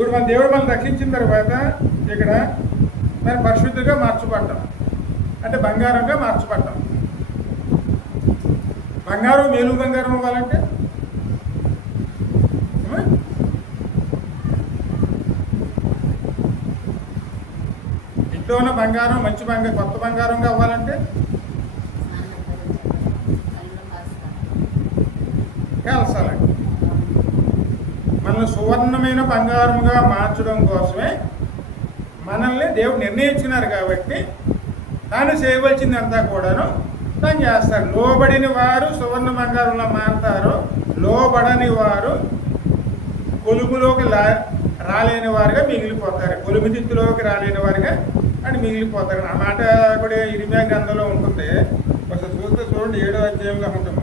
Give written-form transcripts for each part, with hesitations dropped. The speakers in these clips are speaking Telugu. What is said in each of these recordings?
ఇప్పుడు మన దేవుడు మనం రక్షించిన తర్వాత ఇక్కడ దాన్ని పరిశుద్ధిగా మార్చబడ్డాం, అంటే బంగారంగా మార్చబడ్డాం. బంగారం మేలు బంగారం అవ్వాలంటే ఇంట్లో ఉన్న బంగారం మంచి బంగారం కొత్త బంగారంగా అవ్వాలంటే కాల్చాలండి. మనల్ని సువర్ణమైన బంగారంగా మార్చడం కోసమే మనల్ని దేవుడు నిర్ణయించుకున్నారు కాబట్టి తాను చేయవలసిందంతా కూడాను తాను చేస్తారు. లోబడిన వారు సువర్ణ బంగారంలో మారుతారు, లోబడని వారు కొలుములోకి రాలేని వారుగా మిగిలిపోతారు, కొలుముదిత్తులోకి రాలేని వారుగా అని మిగిలిపోతారు. ఆ మాట కూడా ఇరిమియా గ్రంథంలో ఉంటుంది. ఒకసారి చూస్తే చూడండి, 7వ అధ్యాయంలో ఉంటాము.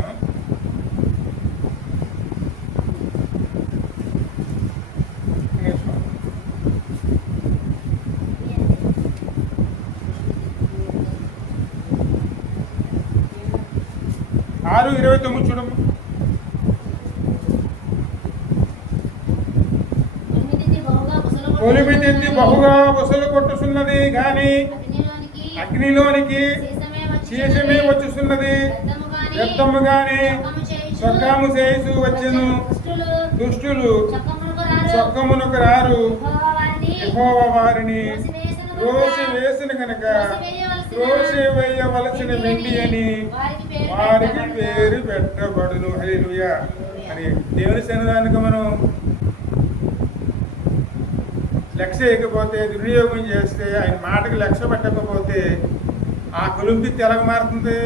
6:29 చూడము. కొలిమిదెత్తి బహుగా బుసలు కొట్టుచున్నది గాని అగ్నిలోనికి శీషమే వచ్చుచున్నది, వ్యర్థము గాని స్వర్గము చేసు వచ్చెను. దుష్టులు స్వర్గమునకు రారు, యెహోవా వారిని త్రోసి వేసిన కనుక త్రోసి వేయవలసిన వెండి అని వారికి పేరు పెట్టబడును. హల్లెలూయా. అని దేవుని సన్నిధానికి మనం లక్ష్య వేయకపోతే, దుర్వినియోగం చేస్తే, ఆయన మాటకి లక్ష్య పెట్టకపోతే ఆ కొలుంబి తెలగ మారుతుంది.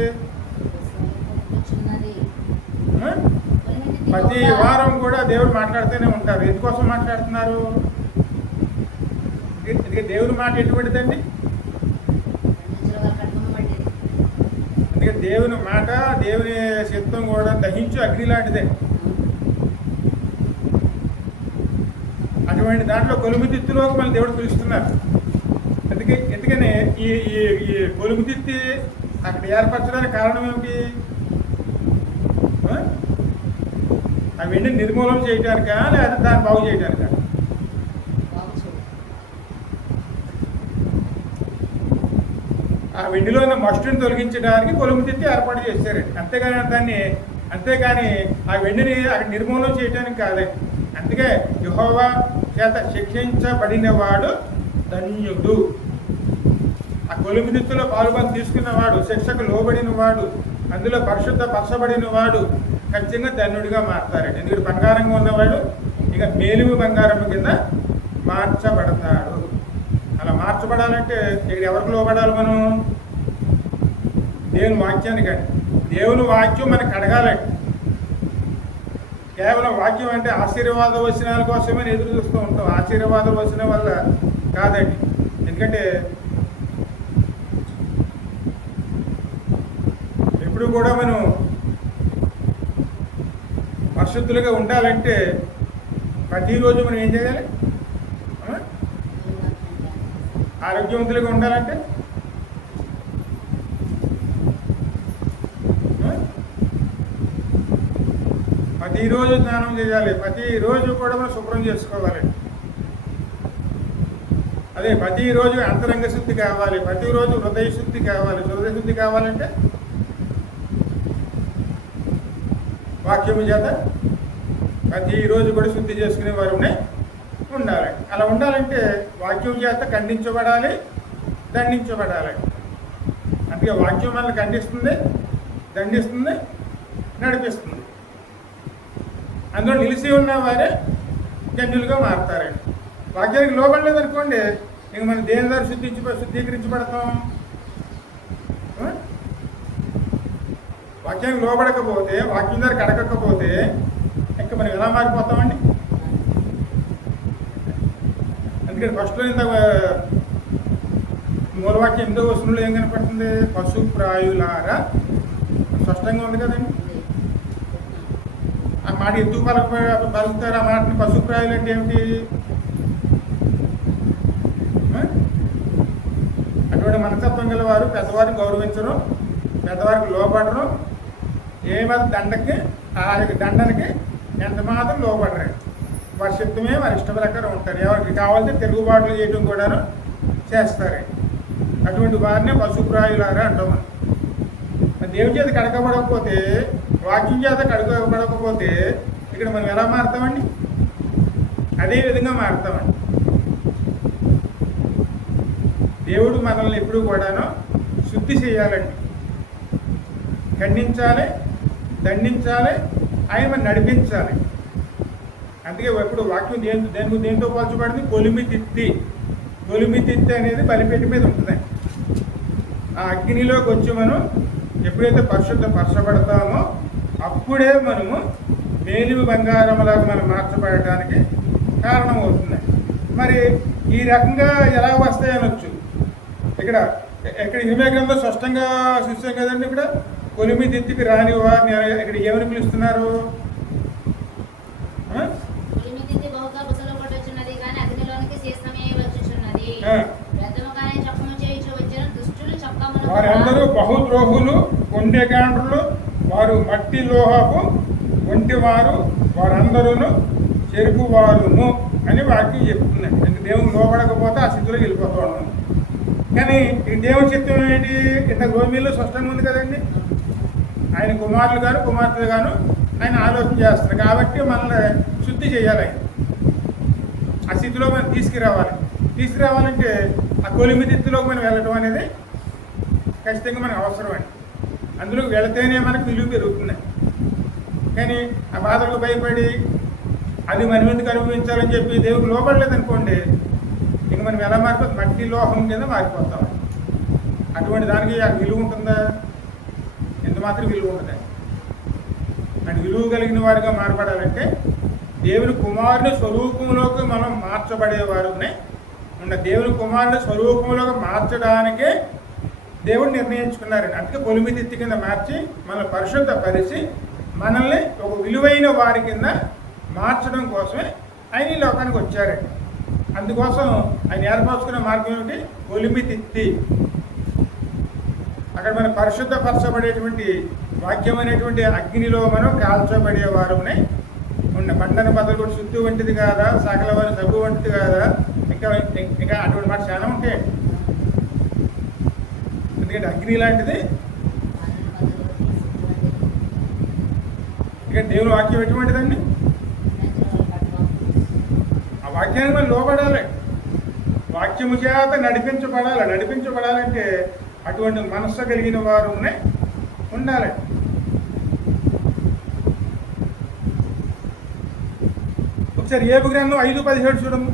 ప్రతి వారం కూడా దేవుడు మాట్లాడుతూనే ఉంటారు. ఎందుకోసం మాట్లాడుతున్నారు? అందుకే దేవుని మాట ఎటువంటిదండి? అందుకే దేవుని మాట, దేవుని చిత్తం కూడా దహించు అగ్ని లాంటిదే. అటువంటి దాంట్లో కొలుముతిత్తులోకి మళ్ళీ దేవుడు పిలుస్తున్నారు. ఎందుకని ఈ కొలుముతిత్తి అక్కడ ఏర్పరచడానికి కారణం ఏమిటి? ఆ వెండిని నిర్మూలన చేయడానికా లేదా దాన్ని బాగు చేయడానికా? ఆ వెండిలో ఉన్న మస్టుని తొలగించడానికి కొలుముతిత్తి ఏర్పాటు చేశారండి. అంతేగాని ఆ వెండిని అక్కడ నిర్మూలన చేయడానికి కాదండి. అందుకే యెహోవా చేత శిక్షించబడినవాడు ధన్యుడు. ఆ కొలుముదిత్తులో పాలుబంది తీసుకున్నవాడు, శిక్షకు లోబడిన వాడు, అందులో పరిశుద్ధపరచబడిన వాడు ఖచ్చితంగా ధన్యుడిగా మారుతారండి. ఎందుకంటే బంగారంగా ఉన్నవాడు ఇక మేలుగు బంగారం కింద మార్చబడతాడు. అలా మార్చబడాలంటే ఇక్కడ ఎవరికి లోబడాలి? మనం దేవుని వాక్యానికండి. దేవుని వాక్యం మనకు అడగాలండి. కేవలం వాక్యం అంటే ఆశీర్వాద వచనాల కోసమే ఎదురు చూస్తూ ఉంటాం. ఆశీర్వాద వచనం వల్ల కాదండి. ఎందుకంటే ఎప్పుడు కూడా మనం పరిశుద్ధులుగా ఉండాలంటే ప్రతిరోజు మనం ఏం చేయాలి? ఆరోగ్యవంతులుగా ఉండాలంటే ప్రతిరోజు స్నానం చేయాలి, ప్రతిరోజు కూడా మనం శుభ్రం చేసుకోవాలి. అదే ప్రతిరోజు అంతరంగ శుద్ధి కావాలి, ప్రతిరోజు హృదయ శుద్ధి కావాలి. హృదయ శుద్ధి కావాలంటే వాక్యము చేత ప్రతిరోజు కూడా శుద్ధి చేసుకునే వారునే ఉండాలి. అలా ఉండాలంటే వాక్యం చేత ఖండించబడాలి, దండించబడాలి. అందుకే వాక్యం మనల్ని ఖండిస్తుంది, దండిస్తుంది, నడిపిస్తుంది. అందులో నిలిచి ఉన్న వారే జన్యులుగా మారుతారండి. వాక్యానికి లోబడలేదు అనుకోండి, ఇంక మనం దేని ద్వారా శుద్ధీకరించబడతాం? వాక్యానికి లోబడకపోతే, వాక్యం ద్వారా కడగకపోతే ఇంకా మనం ఎలా మారిపోతామండి? అందుకని ఫస్ట్లో ఇంత మూలవాక్యం 8వ వచనంలో ఏం కనపడుతుంది? పశుప్రాయులారా. స్పష్టంగా ఉంది కదండి. ఆ మాట ఎందుకు పలుకుతారు? ఆ మాటని పశుప్రాయులు అంటే ఏమిటి? అటువంటి మనస్తత్వం గల వారు పెద్దవారిని గౌరవించరు, పెద్దవారికి లోపడరు, ఏమాత్రం దండకి ఆ దండనికి ఎంత మాత్రం లోపడరు. వర్షత్వమే మన ఇష్ట ప్రకారం ఉంటారు. ఎవరికి కావాలంటే తిరుగుబాట్లు చేయడం కూడాను చేస్తారు. అటువంటి వారిని పశుప్రాయులారా అంటాం మనం. దేవుని చేత కడగబడకపోతే, వాక్యం చేత కడగబడకపోతే ఇక్కడ మనం ఎలా మారుతామండి? అదే విధంగా మారుతామండి. దేవుడు మనల్ని ఎప్పుడూ కూడాను శుద్ధి చేయాలండి, ఖండించాలి, దండించాలి, ఆయన మనం నడిపించాలి. అందుకే ఎప్పుడు వాక్యం దేంతో పోల్చబడింది? కొలిమి తిత్తి. కొలిమి తిత్తి అనేది బలిపేట మీద ఉంటుందండి. ఆ అగ్నిలోకి వచ్చి మనం ఎప్పుడైతే పరిశుద్ధపరచబడతామో అప్పుడే మనము మేలిమి బంగారంలాగా మనం మార్చబడటానికి కారణమవుతుంది. మరి ఈ రకంగా ఎలా వస్తాయి అనొచ్చు. ఇక్కడ ఇరవై గ్రంథంలో స్పష్టంగా చూసాం కదండి. ఇక్కడ కొలిమి తిత్తికి రాని వారిని ఇక్కడ ఏమని పిలుస్తున్నారు? వారందరూ బహుద్రోహులు, కొండెగాండ్రులు, వారు మట్టి లోహపు వంటి వారు, వారందరూ చెరుపువారును అని వాక్యం చెప్తుందండి. అంటే దేవుని లోపడకపోతే ఆ స్థితిలో వెళ్ళిపోతూ ఉన్నాం. కానీ ఈ దేవుని చిత్తం ఏంటి? ఇంత రోమిల్లో స్పష్టంగా ఉంది కదండి. ఆయన కుమారులు గాను కుమార్తెలు గాను ఆయన ఆలోచన చేస్తారు. కాబట్టి మనల్ని శుద్ధి చేయాలి. ఆయన ఆ స్థితిలో మనం తీసుకురావాలంటే ఆ కొలిమి తిత్తిలోకి మనం వెళ్ళడం అనేది ఖచ్చితంగా మనకు అవసరం అండి. అందులోకి వెళితేనే మనకు విలువ పెరుగుతుంది. కానీ ఆ బాధలకు భయపడి అది మన ఎందుకు అనుభవించాలని చెప్పి దేవుడికి లోపడలేదు అనుకోండి, ఇంక మనం ఎలా మారిపోతుంది? మట్టి లోహం కింద మారిపోతాం. అటువంటి దానికి ఆ విలువ ఉంటుందా? ఎంత మాత్రం విలువ ఉంటుంది. అంటే విలువ కలిగిన వారిగా మారపడాలంటే దేవుని కుమారుని స్వరూపంలోకి మనం మార్చబడేవారునే ఉన్న. దేవుని కుమారుని స్వరూపంలోకి మార్చడానికే దేవుడు నిర్ణయించుకున్నారండి. అందుకే కొలిమి తిత్తి కింద మార్చి మనల్ని పరిశుద్ధపరిచి మనల్ని ఒక విలువైన వారి కింద మార్చడం కోసమే ఆయన ఈ లోకానికి వచ్చారండి. అందుకోసం ఆయన ఏర్పరచుకున్న మార్గం ఏమిటి? కొలిమి తిత్తి. అక్కడ మనం పరిశుద్ధపరచబడేటువంటి వాక్యం అనేటువంటి అగ్నిలో మనం కాల్చబడేవారునే ఉన్న. మండన బద్దలు కూడా శుద్ధి వంటిది కాదా, సకల వారి సబ్బు వంటిది కాదా, ఇంకా అటువంటి మాట చాలా ఉంటాయి. ఎందుకంటే అగ్ని లాంటిది. ఇక దేవుని వాక్యం ఎటువంటిదండి? ఆ వాక్యానికి మనం లోపడాలి, వాక్యము చేత నడిపించబడాలంటే అటువంటి మనస్సు కలిగిన వారునే ఉండాలి. ఒకసారి ఏబు గ్రంథం 5:17 చూడము.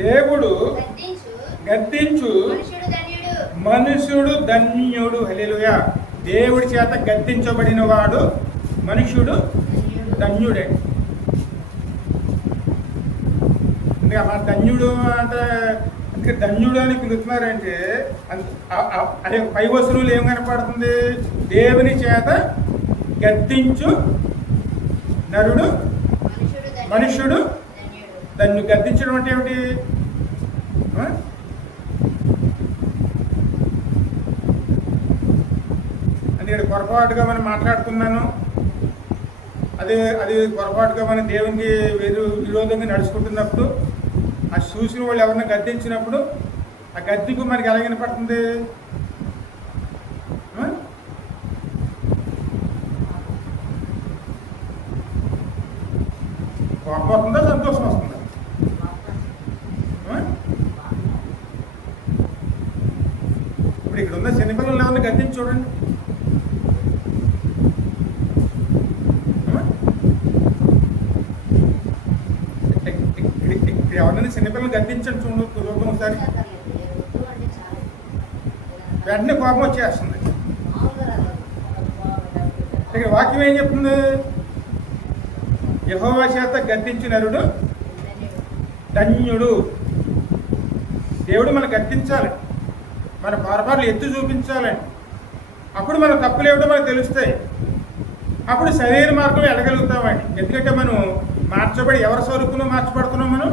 దేవుడు గద్దించు మనుషుడు ధన్యుడు. హల్లెలూయా. దేవుడి చేత గద్దించబడిన వాడు మనుషుడు ధన్యుడే. అంటే మా ధన్యుడు అంటే అందుకే ధన్యుడు అని పిలుస్తున్నారంటే అదే పై వసూలు ఏం కనపడుతుంది? దేవుని చేత గద్దించు నరుడు మనుషుడు ధన్యు. గద్దించడం అంటే ఏమిటి? అందుకే పొరపాటుగా మనం మాట్లాడుతున్నాను, అది పొరపాటుగా మన దేవునికి విరోధంగా నడుచుకుంటున్నప్పుడు ఆ చూసిన వాళ్ళు ఎవరిని గద్దించినప్పుడు ఆ గద్దింపు మనకి ఎలా వినపడుతుంది? కోపం వస్తుందా, సంతోషం వస్తుందా? ఇప్పుడు ఇక్కడ ఉన్న చిన్నపిల్లలు ఎవరిని గద్దించి చూడండి. ఎవరినైనా చిన్నపిల్లలు గద్దించండి చూద్దాం ఒకసారి. వెంటనే కోపం వచ్చేస్తుంది. ఇక్కడ వాక్యం ఏం చెప్తుంది? యెహోవా చేత గద్దించిన నరుడు ధన్యుడు. దేవుడు మనం గద్దించాలి, మన పొరపాట్లు ఎత్తు చూపించాలండి. అప్పుడు మన తప్పులు ఏమిటో మనకు తెలుస్తాయి. అప్పుడు సరైన మార్గంలో వెళ్ళగలుగుతామండి. ఎందుకంటే మనం మార్చబడి ఎవరి స్వరూపంలో మార్చబడుతున్నాం? మనం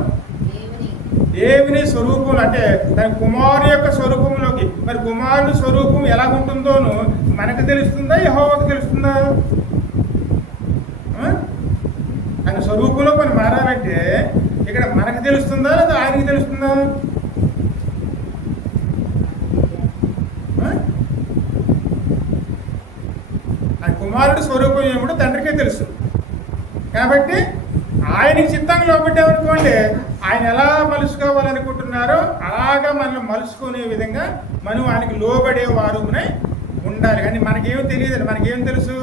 దేవుని స్వరూపం అంటే తన కుమారుని యొక్క స్వరూపంలోకి. మరి కుమారుని స్వరూపం ఎలా ఉంటుందోను మనకు తెలుస్తుందా, యెహోవాకు తెలుస్తుందా? ఆయన స్వరూపంలో మనం మారాలంటే ఇక్కడ మనకు తెలుస్తుందా లేదా ఆయనకి తెలుస్తుందా? ఆయన కుమారుడి స్వరూపం ఏమిటో తండ్రికే తెలుసు. కాబట్టి ఆయనకి చిత్తంగా లోబడ్డామనుకోండి, ఆయన ఎలా మలుసుకోవాలనుకుంటున్నారో అలాగా మనం మలుసుకునే విధంగా మనం ఆయనకి లోబడే వారునే ఉండాలి. కానీ మనకేం తెలియదండి. మనకేం తెలుసు?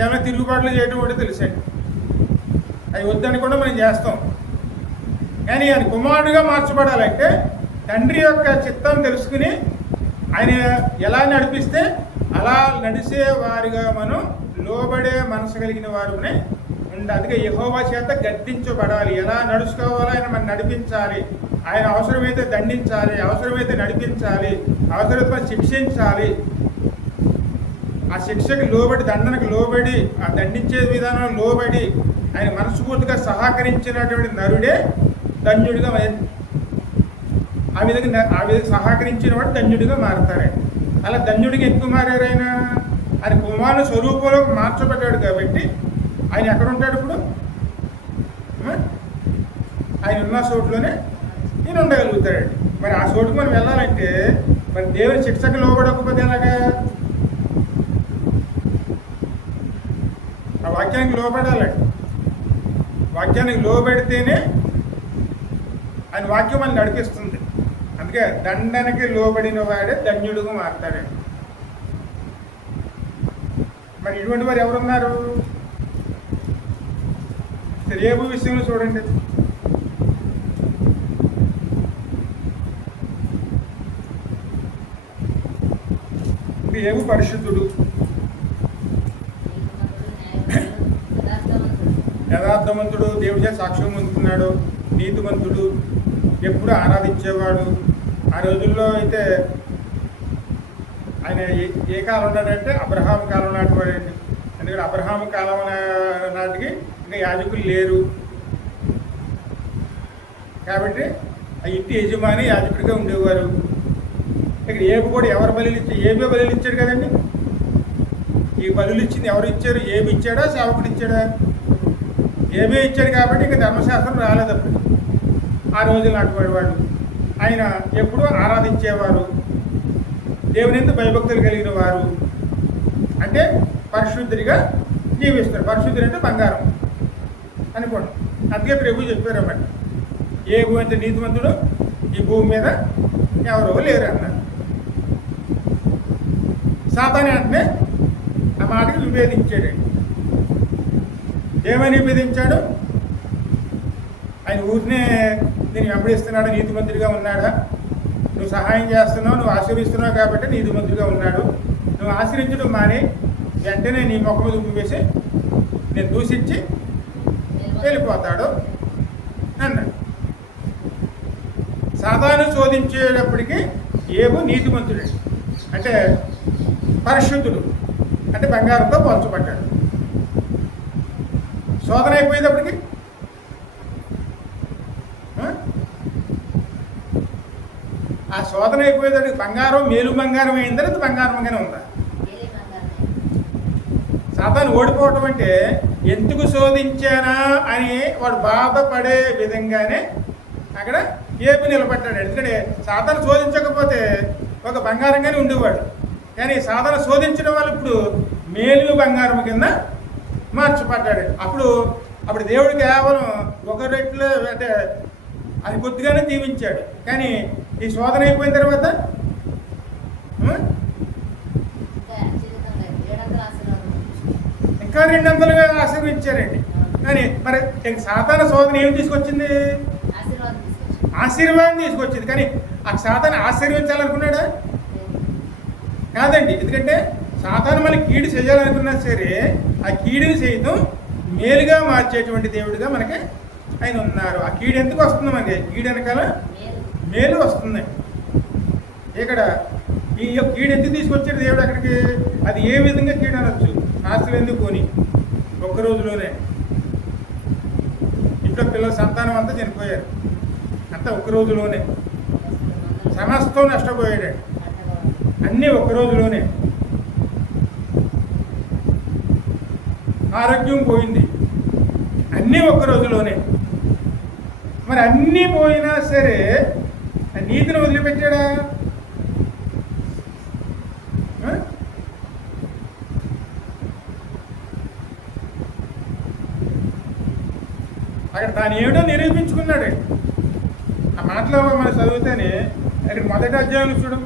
ఏమైనా తిరుగుబాట్లు చేయడం కూడా తెలుసండి. అవి వద్దని కూడా మనం చేస్తాం. కానీ ఆయన కుమారుడుగా మార్చబడాలంటే తండ్రి యొక్క చిత్తం తెలుసుకుని ఆయన ఎలా నడిపిస్తే అలా నడిచే వారిగా మనం లోబడే మనసు కలిగిన వారునే ఉండాలి. అందుకే యెహోవా చేత గద్దించబడాలి. ఎలా నడుచుకోవాలో ఆయన మనం నడిపించాలి. ఆయన అవసరమైతే దండించాలి, అవసరమైతే నడిపించాలి, అవసరమైతే శిక్షించాలి. ఆ శిక్షకు లోబడి, దండనకు లోబడి, ఆ దండించే విధానం లోబడి ఆయన మనస్ఫూర్తిగా సహకరించినటువంటి నరుడే ధన్యుడిగా, ఆ విధంగా సహకరించిన వాడు ధన్యుడిగా మారుతారు. అలా ధన్యుడిగా ఎందుకు మారారు? ఆయన కుమారుని స్వరూపంలో మార్చబడ్డాడు కాబట్టి ఆయన ఎక్కడ ఉంటాడు ఇప్పుడు? ఆయన ఉన్న చోట్లోనే ఈయన ఉండగలుగుతాడండి. మరి ఆ చోటుకు మనం వెళ్ళాలంటే మరి దేవుని శిక్షకు లోబడకపోతే ఎలాగా? ఆ వాక్యానికి లోబడాలండి. వాక్యానికి లోబడితేనే ఆయన వాక్యం మనల్ని నడిపిస్తుంది. అందుకే దండనకి లోబడిన వాడే ధన్యుడుగా మారుతాడండి. మరి ఇటువంటి వారు ఎవరున్నారు? రేపు విషయంలో చూడండి. రేపు పరిశుద్ధుడు, యథార్థవంతుడు, దేవుడిచే సాక్ష్యం పొందుతున్నాడు, నీతివంతుడు, ఎప్పుడు ఆరాధించేవాడు. ఆ రోజుల్లో అయితే ఆయన ఏ కాలం ఉన్నాడంటే అబ్రహాం కాలం నాటి వాడండి. ఎందుకంటే అబ్రహాం కాలం నాటికి ఇంకా యాజకులు లేరు కాబట్టి ఆ ఇంటి యజమాని యాజకుడిగా ఉండేవారు. ఇక్కడ ఏబు కూడా ఎవరు బలులు ఇచ్చారు? ఏబే బలులు ఇచ్చాడు కదండి. ఈ బలులు ఇచ్చింది ఎవరు ఇచ్చారు? ఏబి ఇచ్చాడా, సేవకుడు ఇచ్చాడా? ఏబే ఇచ్చాడు కాబట్టి ఇంకా ధర్మశాస్త్రం రాలేదు అప్పుడు. ఆ రోజులు నాటి వాడు ఆయన ఎప్పుడూ ఆరాధించేవారు, దేవుని యందు భయభక్తులు కలిగిన వారు, అంటే పరిశుద్ధుడిగా జీవిస్తారు. పరిశుద్ధుడు అంటే బంగారం అనుకోండి. అందుకే ప్రభు చెప్పారు అన్నమాట, ఏబు అంటే నీతిమంతుడు ఈ భూమి మీద ఎవరో లేరు అన్నారు. సాతాను అంటే ఆ మాటకి విభేదించాడండి. ఏమని విభేదించాడు? ఆయన ఊరినే నేను వెంబడిస్తున్నాడు, నీతిమంతుడిగా ఉన్నాడా? నువ్వు సహాయం చేస్తున్నావు, నువ్వు ఆశీర్విస్తున్నావు కాబట్టి నీతిమంతుడిగా ఉన్నాడు. నువ్వు ఆశ్రయించడం మాని వెంటనే నీ ముఖం మీద ఉప్పు వేసి నేను దూషించి వెళ్ళిపోతాడు అన్నాడు. సాతాను శోధించేటప్పటికి ఏబు నీతిమంతుడే అంటే పరిశుద్ధుడు అంటే బంగారంతో పోల్చబడ్డాడు. శోధన అయిపోయేటప్పటికి ఆ శోధన అయిపోయేటప్పటికి బంగారం మేలు బంగారం అయిందా లేదా బంగారంగానే ఉందా? సాతాను ఓడిపోవటం అంటే ఎందుకు శోధించానా అని వాడు బాధపడే విధంగానే అక్కడ ఏబు నిలబడ్డాడు. ఎందుకంటే సాతాను శోధించకపోతే ఒక బంగారంగానే ఉండేవాడు. కానీ సాతాను శోధించడం వల్ల ఇప్పుడు మేలు బంగారం కింద మార్చబడ్డాడు. అప్పుడు దేవుడు కేవలం ఒక రెట్లు అంటే అది కొద్దిగానే దీవించాడు. కానీ ఈ శోధన అయిపోయిన తర్వాత ఇంకా 200గా ఆశీర్వించారండి. కానీ మరి సాతాను శోధన ఏమి తీసుకొచ్చింది? ఆశీర్వాదం తీసుకొచ్చింది. కానీ ఆ సాతాను ఆశీర్వించాలనుకున్నాడా? కాదండి. ఎందుకంటే సాతాను మళ్ళీ కీడు చేయాలనుకున్నా సరే ఆ కీడుని సైతం మేలుగా మార్చేటువంటి దేవుడిగా మనకి ఆయన ఉన్నారు. ఆ కీడు ఎందుకు వస్తుంది? మనకి కీడు వెనకాల మేలు వస్తుంది. ఇక్కడ ఈ కీడు ఎందుకు తీసుకొచ్చాడు దేవుడు అక్కడికి? అది ఏ విధంగా కీడు అనొచ్చు? ఆస్తులు ఎందుకు పోని ఒక్క రోజులోనే. ఇంట్లో పిల్లల సంతానం అంతా చనిపోయారు. అంతా ఒక రోజులోనే సమస్తం నష్టపోయాడు. అన్నీ ఒక రోజులోనే. ఆరోగ్యం పోయింది, అన్నీ ఒక రోజులోనే. మరి అన్నీ పోయినా సరే నీతిని వదిలిపెట్టాడా? అక్కడ తాను ఏమిటో నిరూపించుకున్నాడు. ఆ మాటలో మనం చదివితేనే అక్కడ మొదటి అధ్యాయం చూడు.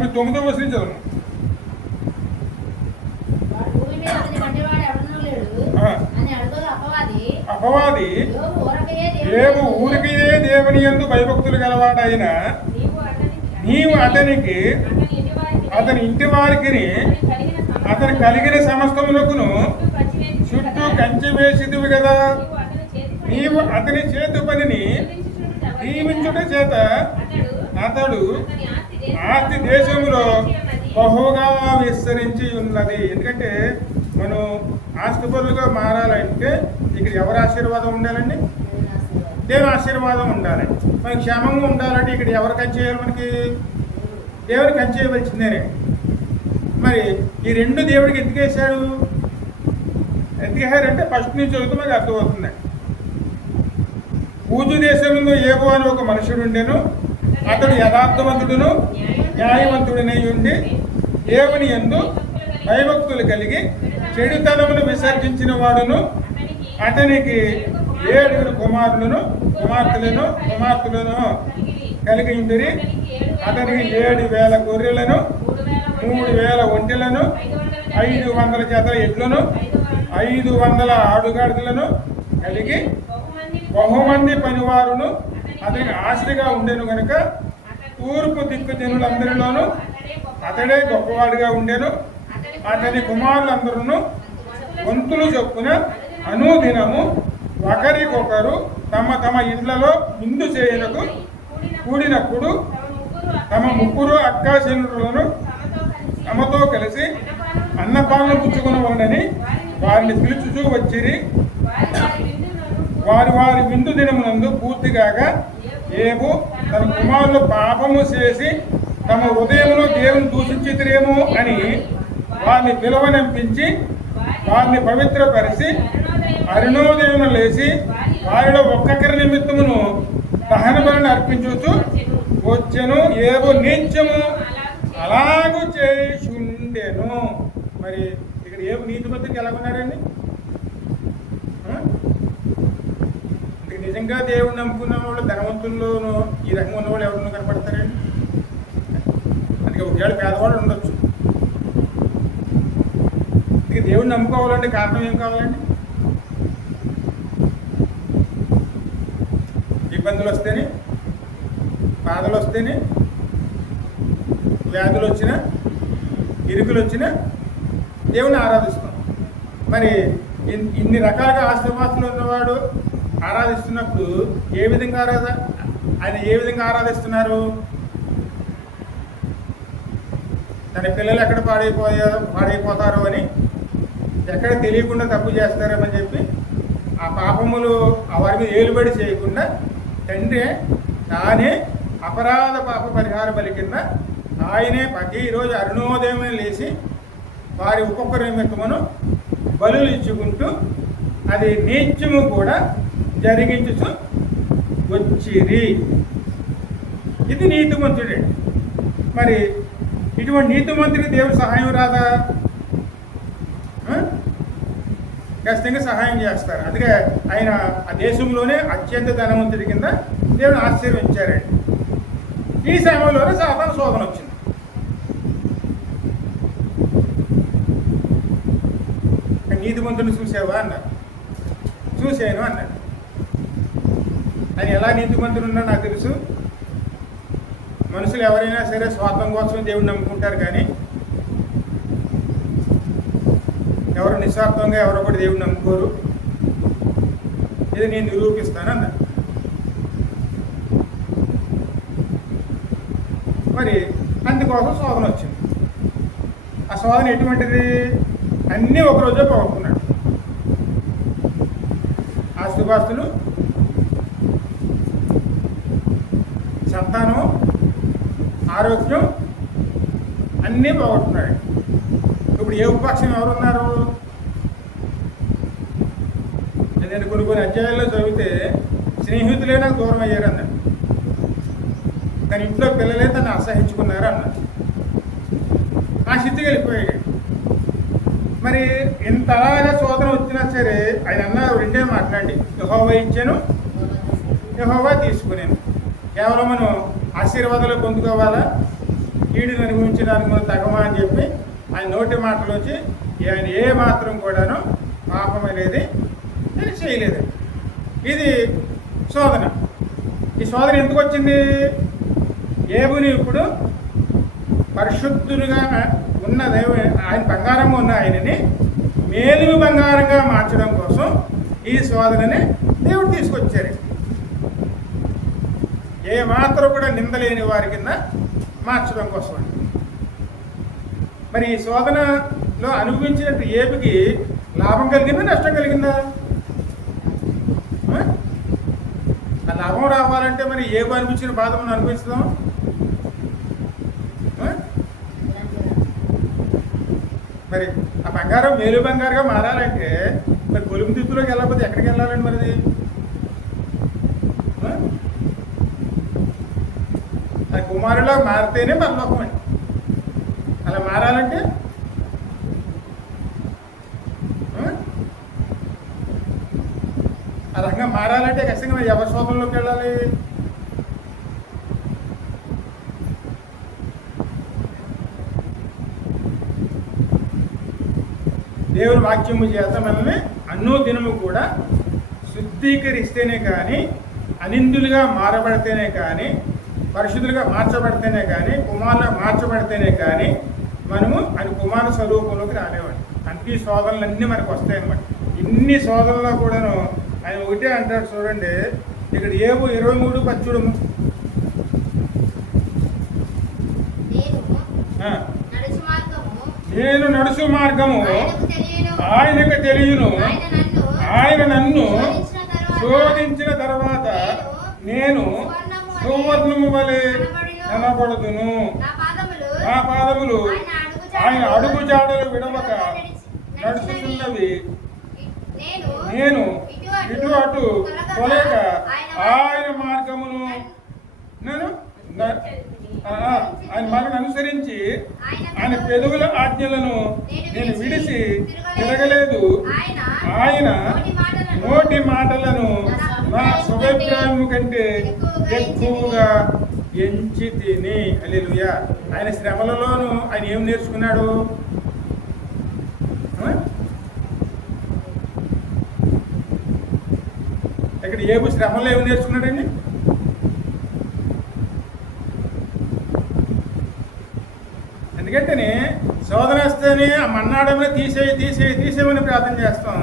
మీరు 9వ వచనం చదవండి. అపవాది దేవు ఊరికియే దేవుని యందు భయభక్తులు గలవాడైన నీవు అతనికి అతని ఇంటి వారికి అతని కలిగిన సమస్తములకును చుట్టూ కంచె వేసిదివి కదా. నీవు అతని చేతి పనిని దీవించుట చేత అతడు ఆస్తి దేశంలో బహుగా విస్తరించి ఉన్నది. ఎందుకంటే మనం ఆస్తిపరులుగా మారాలంటే ఇక్కడ ఎవరి ఆశీర్వాదం ఉండాలండి? దేవుని ఆశీర్వాదం ఉండాలి. మనకి క్షేమంగా ఉండాలంటే ఇక్కడ ఎవరు కంచేయాలి? మనకి దేవుడికి కంచేయవలసిందేనే. మరి ఈ రెండు దేవుడికి ఎందుకేసాడు? ఎందుకేసారంటే ఫస్ట్ నుంచి చదువుతూ మనకు అర్థమవుతుంది. పూజ దేశంలో ఏబో అని ఒక మనుషుడు ఉండెను. అతడు యథార్థవంతుడును న్యాయవంతుడినై ఉండి దేవుని యందు భయభక్తులు కలిగి చెడుతనమును విసర్జించిన వాడును. అతనికి 7 కుమార్తెలను కలిగి ఉండిరి. అతనికి 7,000 గొర్రెలను, 3,000 ఒంటెలను, 500 జతల ఎడ్లను, 500 ఆడుగాడిదలను కలిగి బహుమంది పనివారును అతనికి ఆస్తిగా ఉండెను గనుక తూర్పు దిక్కు జనులందరిలోనూ అతడే గొప్పవాడిగా ఉండెను. అతని కుమారులందరూ వంతులు చొప్పున అనుదినము ఒకరికొకరు తమ తమ ఇండ్లలో విందు చేయనకు కూడినప్పుడు తమ 3 అక్కాచెల్లెలను తమతో కలిసి అన్నపానం పుచ్చుకునవలెనని వారిని పిలుచుచూ వచ్చిరి. వారి విందు దినమునందు పూర్తిగాక ఏబు తన కుమారులు పాపము చేసి తమ హృదయంలో దేవుని దూషించితిరేమో అని వారిని పిలువనంపించి వారిని పవిత్రపరిచి అరుణోదయం లేచి వారిలో ఒక్కొక్కరి నిమిత్తమును దహన బలిని అర్పించుచు వచ్చెను. ఏబు నీత్యము అలాగూ చేసుండెను. మరి ఇక్కడ ఏబు నీతిమంతుడికి ఎలా ఉన్నాడండి? నిజంగా దేవుడు నమ్ముకున్న వాళ్ళు ధనవంతుల్లోనూ ఈ రకంగా ఉన్న వాళ్ళు ఎవరినో కనపడతారండి? అందుకే ఒకవేళ పేదవాళ్ళు ఉండొచ్చు. ఇక దేవుడిని నమ్ముకోవాలంటే కారణం ఏం కావాలండి? ఇబ్బందులు వస్తేనే, బాధలు వస్తేనే, వ్యాధులు వచ్చినా, ఇరుకులు వచ్చినా దేవుడిని ఆరాధిస్తాం. మరి ఇన్ని రకాలుగా ఆశీర్వాదాలు ఉన్నవాడు ఆరాధిస్తున్నప్పుడు ఆయన ఏ విధంగా ఆరాధిస్తున్నారు? తన పిల్లలు ఎక్కడ పాడైపోతారో అని, ఎక్కడ తెలియకుండా తప్పు చేస్తారని చెప్పి ఆ పాపములు వారి మీద ఏలుబడి చేయకుండా తండ్రి తానే అపరాధ పాప పరిహార బలి కింద ఆయనే ప్రతిరోజు అరుణోదయం లేచి వారి ఒక్కొక్కరి నిమిత్తమును బలులు ఇచ్చుకుంటూ అది నిత్యము కూడా జరిగించుతూ వచ్చిరి. ఇది నీతిమంతుడే. మరి ఇటువంటి నీతిమంతుడికి దేవుడు సహాయం రాదా? ఖచ్చితంగా సహాయం చేస్తారు. అందుకే ఆయన ఆ దేశంలోనే అత్యంత ధనవంతుడి కింద దేవుడు ఆశీర్వదించారండి. ఈ సమయంలోనే సాతాను శోధన వచ్చింది. నీతిమంతుడిని చూసావా అన్నారు. చూశాను అన్నాడు. ఆయన ఎలా నీతిమంతుడు ఉన్నాడో నాకు తెలుసు. మనుషులు ఎవరైనా సరే స్వార్థం కోసం దేవుడిని నమ్ముకుంటారు, కానీ ఎవరు నిస్వార్థంగా ఎవరో కూడా దేవుడిని నమ్ముకోరు. ఇది నేను నిరూపిస్తాను అన్నాడు. మరి అందుకోసం శోధన వచ్చింది. ఆ శోధన ఎటువంటిది? అన్నీ ఒకరోజే పోగొట్టుకున్నాడు. ఆస్తిపాస్తులు, సంతానం, ఆరోగ్యం అన్నీ పోగొట్టుకున్నాడు. ఇప్పుడు ఏ ఉపపక్షం ఎవరున్నారు? నేను కొన్ని అధ్యాయాల్లో చదివితే స్నేహితులే నాకు దూరం అయ్యారు అన్నాడు, తన ఇంట్లో పిల్లలే తను అసహించుకున్నారు అన్నాడు. ఆ స్థితికి వెళ్ళిపోయాడు. మరి ఇంతలాగా శోధన వచ్చినా సరే ఆయన అన్న రెండే మాట్లాడి, యెహోవా ఇచ్చాను, యెహోవా తీసుకున్నాను. కేవలం మనం ఆశీర్వాదాలు పొందుకోవాలా, కీడుని అనుభవించడానికి మనం తగమా అని చెప్పి ఆయన నోటి మాటలు వచ్చి ఆయన ఏ మాత్రం కూడాను పాపం అనేది నేను చేయలేదు. ఇది శోధన. ఈ శోధన ఎందుకు వచ్చింది? ఏబుని ఇప్పుడు పరిశుద్ధులుగా ఉన్న ఆయన బంగారంగా ఉన్న ఆయనని మేలిమి బంగారంగా మార్చడం కోసం ఈ శోధనని దేవుడు తీసుకొచ్చారు. ఏ మాత్రం కూడా నిందలేని వారి కింద మార్చడం కోసం. మరి ఈ శోధనలో అనుభవించినట్టు ఏబుకి లాభం కలిగిందా, నష్టం కలిగిందా? ఆ లాభం రావాలంటే మరి ఏబు అనిపించిన బాధ మనం అనిపిస్తాం. మరి ఆ బంగారం మేలు బంగారుగా మారాలంటే మరి గొలుము తిత్తులోకి వెళ్ళకపోతే ఎక్కడికి వెళ్ళాలండి? మరిది అది కుమారులా మారితేనే పరలోకం అండి. అలా మారాలంటే ఆ రకంగా మారాలంటే ఖచ్చితంగా ఎవరి శోధనలోకి వెళ్ళాలి? దేవుని వాక్యము చేత మనల్ని అన్నో దినము కూడా శుద్ధీకరిస్తేనే కానీ, అనిందులుగా మారబడితేనే కానీ, పరిశుద్ధులుగా మార్చబడితేనే కానీ, కుమారులుగా మార్చబడితేనే కానీ మనము ఆయన కుమార స్వరూపంలోకి రాలేవాడి. అన్ని శోధనలన్నీ మనకు వస్తాయన్నమాట. ఇన్ని శోధనలో కూడాను ఆయన ఒకటే అంటాడు చూడండి, ఇక్కడ ఏబు 23 చూడము. నేను నడుచు మార్గము ఆయనకు తెలియను, ఆయన నన్ను శోధించిన తర్వాత నేను సువర్ణము వలె కనబడుదును. నా పాదములు ఆయన అడుగు జాడలు విడవక నడుచుతున్నవి. నేను ఇటు అటు తొలక ఆయన మార్గమును ఆయన మార్గం అనుసరించి ఆయన పెదవుల ఆజ్ఞలను నేను విడిచి తిరగలేదు. ఆయన నోటి మాటలను నా స్వాభిప్రాయము కంటే ఎక్కువగా ఎంచి తిని. హల్లెలూయా. ఆయన శ్రమలలోనూ ఆయన ఏం నేర్చుకున్నాడు? ఇక్కడ ఏబు శ్రమలో ఏమి నేర్చుకున్నాడండి? ఎందుకంటే శోధన వస్తేనే ఆ మన్నాడంలో తీసేయమని ప్రార్థన చేస్తాం.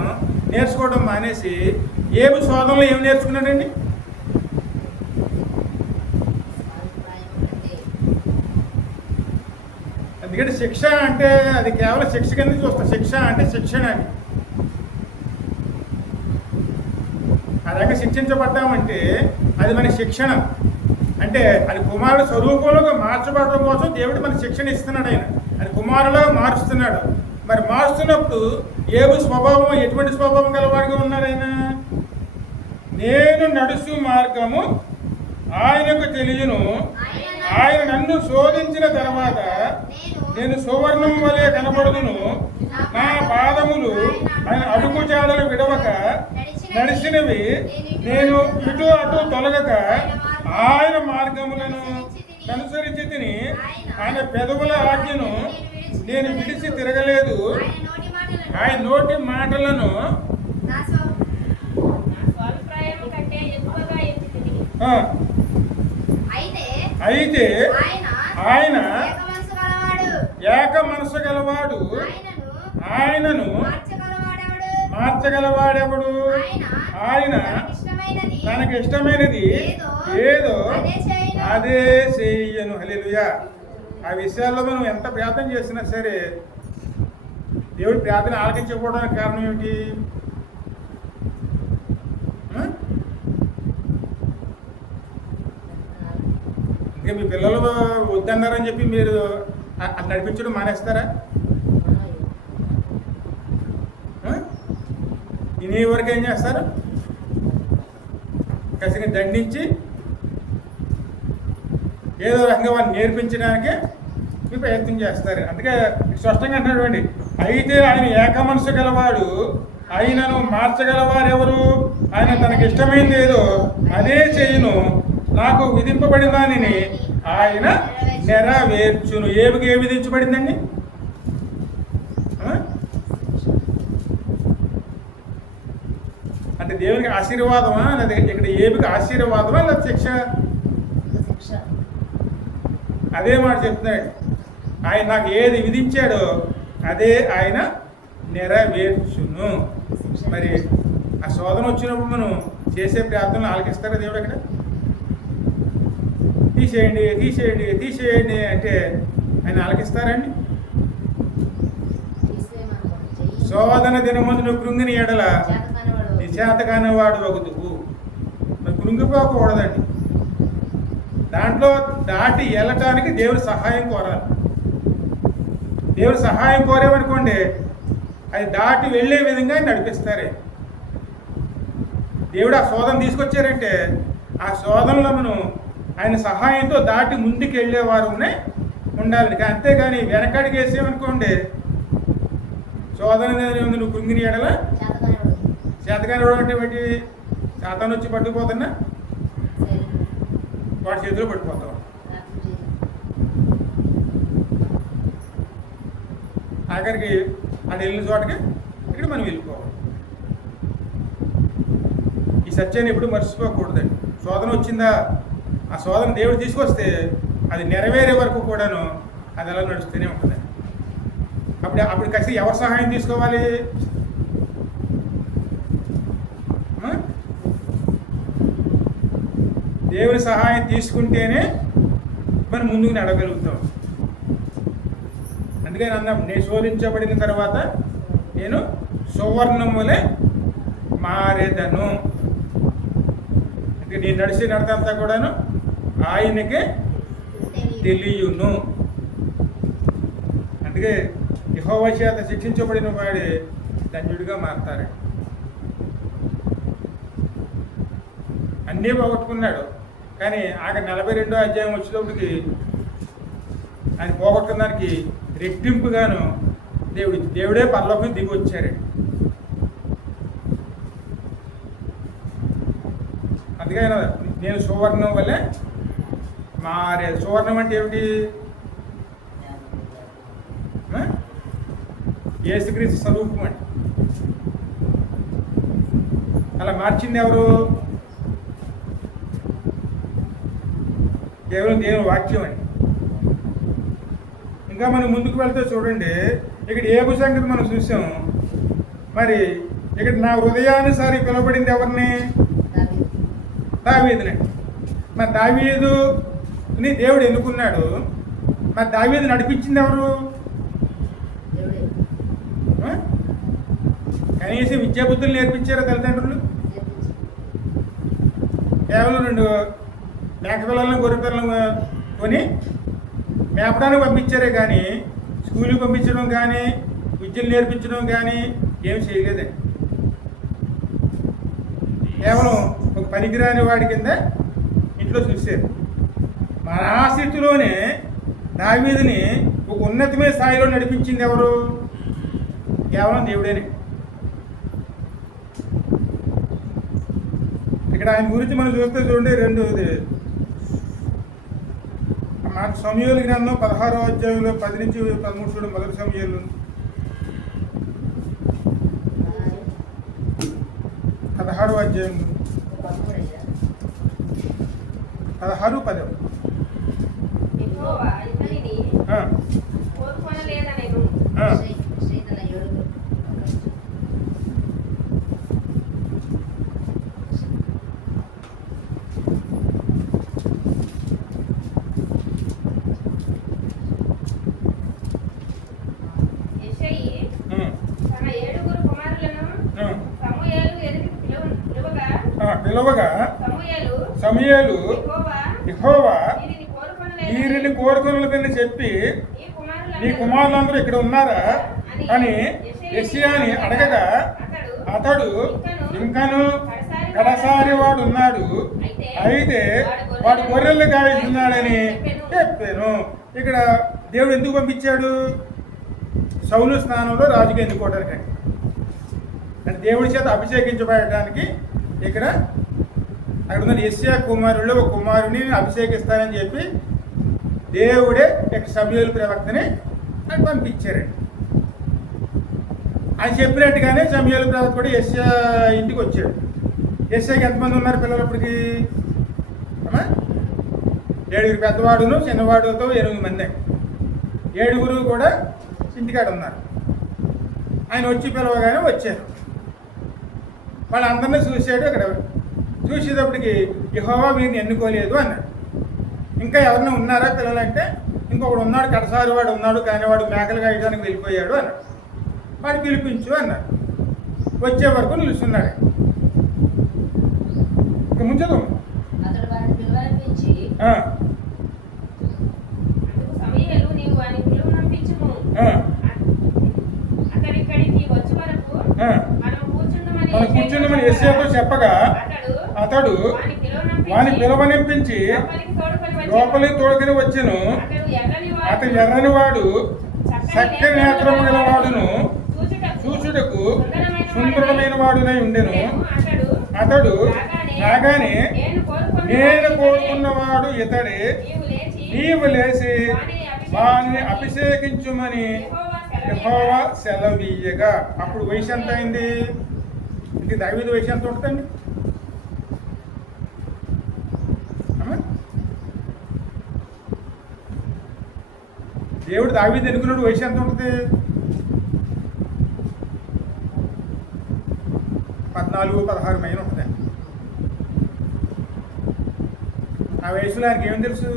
నేర్చుకోవడం మానేసి ఏబు శోధనలో ఏమి నేర్చుకున్నాడండి? ఎందుకంటే శిక్ష అంటే అది కేవలం శిక్ష కింద చూస్తాం. శిక్ష అంటే శిక్షణ అని. ఆ రకంగా శిక్షించబడ్డామంటే అది మన శిక్షణ. అంటే అది కుమారుడు స్వరూపంలో మార్చబడడం కోసం దేవుడు మనకు శిక్షణ ఇస్తున్నాడు. ఆయన కుమారులో మారుస్తున్నాడు. మరి మారుస్తున్నప్పుడు ఏబు స్వభావం ఎటువంటి స్వభావం గలవాడిగా ఉన్నారు? నేను నడుచు మార్గము ఆయనకు తెలియను, ఆయన నన్ను శోధించిన తర్వాత నేను సువర్ణం వలె కనబడుదును. నా పాదములు ఆయన అడుగు జాడలు విడవక నడిచినవి. నేను ఇటు అటు తొలగక ఆయన మార్గములను అనుసరించి తిని. ఆయన పెదవుల ఆజ్ఞను నేను విడిచి తిరగలేదు. ఆయన నోటి మాటలను అయితే ఆయన ఏక మనసు గలవాడు, ఆయనను మార్చగలవాడెవడు? ఆయన తనకి ఇష్టమైనది ఏదో అదే చెయ్యను. హల్లెలూయా. ఆ విషయాల్లో మనం ఎంత ప్రార్థన చేసినా సరే దేవుడి ప్రార్థన ఆలకించకపోవడానికి కారణం ఏమిటి? ఇంకా మీ పిల్లలు వద్దన్నారని చెప్పి మీరు అది నడిపించడం మానేస్తారా? ఇన్ని వరకు ఏం చేస్తారు? కసిగా దండించి ఏదో రకంగా వాళ్ళు నేర్పించడానికి మీరు ప్రయత్నం చేస్తారు. అందుకే స్పష్టంగా అంటున్నాడు, అయితే ఆయన ఏక మనసు గలవాడు, ఆయనను మార్చగలవారు ఎవరు? ఆయన తనకి ఇష్టమైంది ఏదో అదే చేయును, నాకు విధింపబడిన దానిని ఆయన నెరవేర్చును. ఏమికి ఏ విధించబడిందండి? అంటే దేవునికి ఆశీర్వాదమా, లేదా ఇక్కడ ఏమికి ఆశీర్వాదమా లేదా శిక్ష? అదే మాట చెప్తున్నాడు. ఆయన నాకు ఏది విధించాడో అదే ఆయన నెరవేర్చును. మరి ఆ శోధన వచ్చినప్పుడు మనం చేసే ప్రార్థనలు ఆలకిస్తారా దేవుడు? అక్కడ తీసేయండి తీసేయండి తీసేయండి అంటే ఆయన ఆలకిస్తారండి? శోధన దినమందు నువ్వు కృంగిని ఎడల నిశాతగానే వాడు వగుదువు. మరి కృంగిపోకూడదండి. దాంట్లో దాటి వెళ్ళటానికి దేవుడి సహాయం కోరాలి. దేవుడి సహాయం కోరేమనుకోండి, అది దాటి వెళ్ళే విధంగా నడిపిస్తారే. దేవుడు ఆ శోధన తీసుకొచ్చారంటే ఆ శోధనలో మనం ఆయన సహాయంతో దాటి ముందుకు వెళ్ళేవారు ఉండాలి. అంతేగాని వెనకడికి వేసేమనుకోండి, శోధన నువ్వు కృంగిని ఎడల చేతగాని అంటే ఏంటి? శాతాన్ని వచ్చి పట్టుకుపోతున్నా వాడి చేతిలో పట్టుకుపోతాం. ఆఖరికి అది వెళ్ళిన చోటకి ఇక్కడ మనం వెళ్ళిపోవాలి. ఈ సత్యాన్ని ఎప్పుడు మర్చిపోకూడదండి. శోధన వచ్చిందా, ఆ శోధన దేవుడు తీసుకొస్తే అది నెరవేరే వరకు కూడాను అది అలా నడుస్తూనే ఉంటుంది. అప్పుడు కసి ఎవరి సహాయం తీసుకోవాలి? దేవుని సహాయం తీసుకుంటేనే మనం ముందుకు నడగలుగుతాం. అందుకని అన్నాం, నేను శోధించబడిన తర్వాత నేను సువర్ణం వలె మారేదను. అంటే నేను నడిచి నడతంతా కూడాను ఆయనకే తెలియను. అందుకే యెహోవా చేత శిక్షించబడిన వాడే ధన్యుడిగా మారతారు. అన్నీ పోగొట్టుకున్నాడు, కానీ ఆఖరి 42వ అధ్యాయం వచ్చేటప్పటికి ఆయన పోగొట్టుకున్న దానికి రెట్టింపుగాను దేవుడే పరలోకం దిగి వచ్చారు. అందుకని నేను సువర్ణం వల్లే మారే. సువర్ణం అంటే ఏమిటి? యేసుక్రీస్తు స్వరూపం అండి. అలా మార్చింది ఎవరు? కేవలం దేవుని వాక్యం అండి. ఇంకా మనం ముందుకు వెళ్తే చూడండి, ఇక్కడ ఏబు సంగతి మనం చూసాం. మరి ఇక్కడ నా హృదయానుసారి పిలువబడింది ఎవరిని? దావీదుని. మరి దావీదుని దేవుడు ఎన్నుకున్నాడు. మరి దావీదు నడిపించింది ఎవరు? కనీసం విద్యాబుద్ధులు నేర్పించారా తల్లిదండ్రులు? కేవలం 2 మేక పిల్లలను గొర్రె పిల్లలను కొని మేపడానికి పంపించారే కానీ స్కూల్కి పంపించడం కానీ విద్యలు నేర్పించడం కానీ ఏం చేయలేదండి. కేవలం ఒక పనికిరాని వాడి కింద ఇంట్లో చూశారు. మన స్థితిలోనే దావీదుని ఒక ఉన్నతమైన స్థాయిలో నడిపించింది ఎవరు? కేవలం దేవుడేనే. ఇక్కడ ఆయన గురించి మనం చూస్తే చూడండి, 2 నాకు సమూయేలు గ్రంథం 16వ అధ్యాయంలో 10 నుంచి 13 చూడండి. మొదటి సమూయేలు 16వ అధ్యాయం 16:10. పిలవగా సమూయేలు సమూయేలు యెహోవా యెహోవా వీరిని వీరిని కోరుకొనులదని చెప్పి నీ కుమారులందరూ ఇక్కడ ఉన్నారా అని యెషయాని అడగగా అతడు ఇంకను కడసారి వాడు ఉన్నాడు, అయితే వాడు గొర్రెలు కాయిస్తున్నాడని చెప్పాను. ఇక్కడ దేవుడు ఎందుకు పంపించాడు? సౌలు స్థానంలో రాజుగా ఎన్నుకోవడానికి. అంటే దేవుడి చేత అభిషేకించబడటానికి ఇక్కడ అక్కడ ఉన్న యెషయా కుమారుల్లో ఒక కుమారుని అభిషేకిస్తానని చెప్పి దేవుడే ఇక్కడ సమూయేలు ప్రవక్తని అని పంపించారండి. ఆయన చెప్పినట్టుగానే సమూయేలు ప్రవక్త కూడా యెషయా ఇంటికి వచ్చాడు. యెషయాకి ఎంతమంది ఉన్నారు పిల్లలు అప్పటికి? 7 పెద్దవాడును చిన్నవాడుతో 8 మంది. 7 కూడా ఇంటికాడ ఉన్నారు. ఆయన వచ్చి పిలవగానే వచ్చారు. వాళ్ళందరినీ చూశాడు. అక్కడ చూసేటప్పటికి యెహోవా వీరిని ఎన్నుకోలేదు అన్నాడు. ఇంకా ఎవరైనా ఉన్నారా పిల్లలంటే ఇంకొకడు ఉన్నాడు, కడసారి వాడు ఉన్నాడు, కానీ వాడు మేకలు కాయడానికి వెళ్ళిపోయాడు అన్నాడు. వాడు పిలిపించు అన్నాడు. వచ్చే వరకు నిలుస్తున్నాడు. ఇక ముంచదు సమూయేలు నీవు వాని పిలువనంపించుము, అతడిక్కడికి వచ్చే వరకు మనం కూర్చుండమని యెషయాతో చెప్పగా అతడు వాని పిలువనింపించి లోపలికి తోడుకొని వచ్చెను. అతడు ఎర్రని వాడు, చక్కని నేత్రము గలవాడును, చూచుటకు సుందరమైన వాడునై ఉండెను. అతడు రాగానే నేను కోరుకున్నవాడు ఇతడే, నీవు లేచి వారిని అభిషేకించుమని యెహోవా సెలవీయగా. అప్పుడు వయసు ఎంత అయింది? ఇది దావీదు వయసు ఎంత ఉంటుందండి? దేవుడు దావీదు ఎన్నుకున్నాడు, వయసు ఎంత ఉంటుంది? 14-16 మైన ఉంటుందండి. ఆ వయసులో ఆయనకి ఏమని తెలుసు?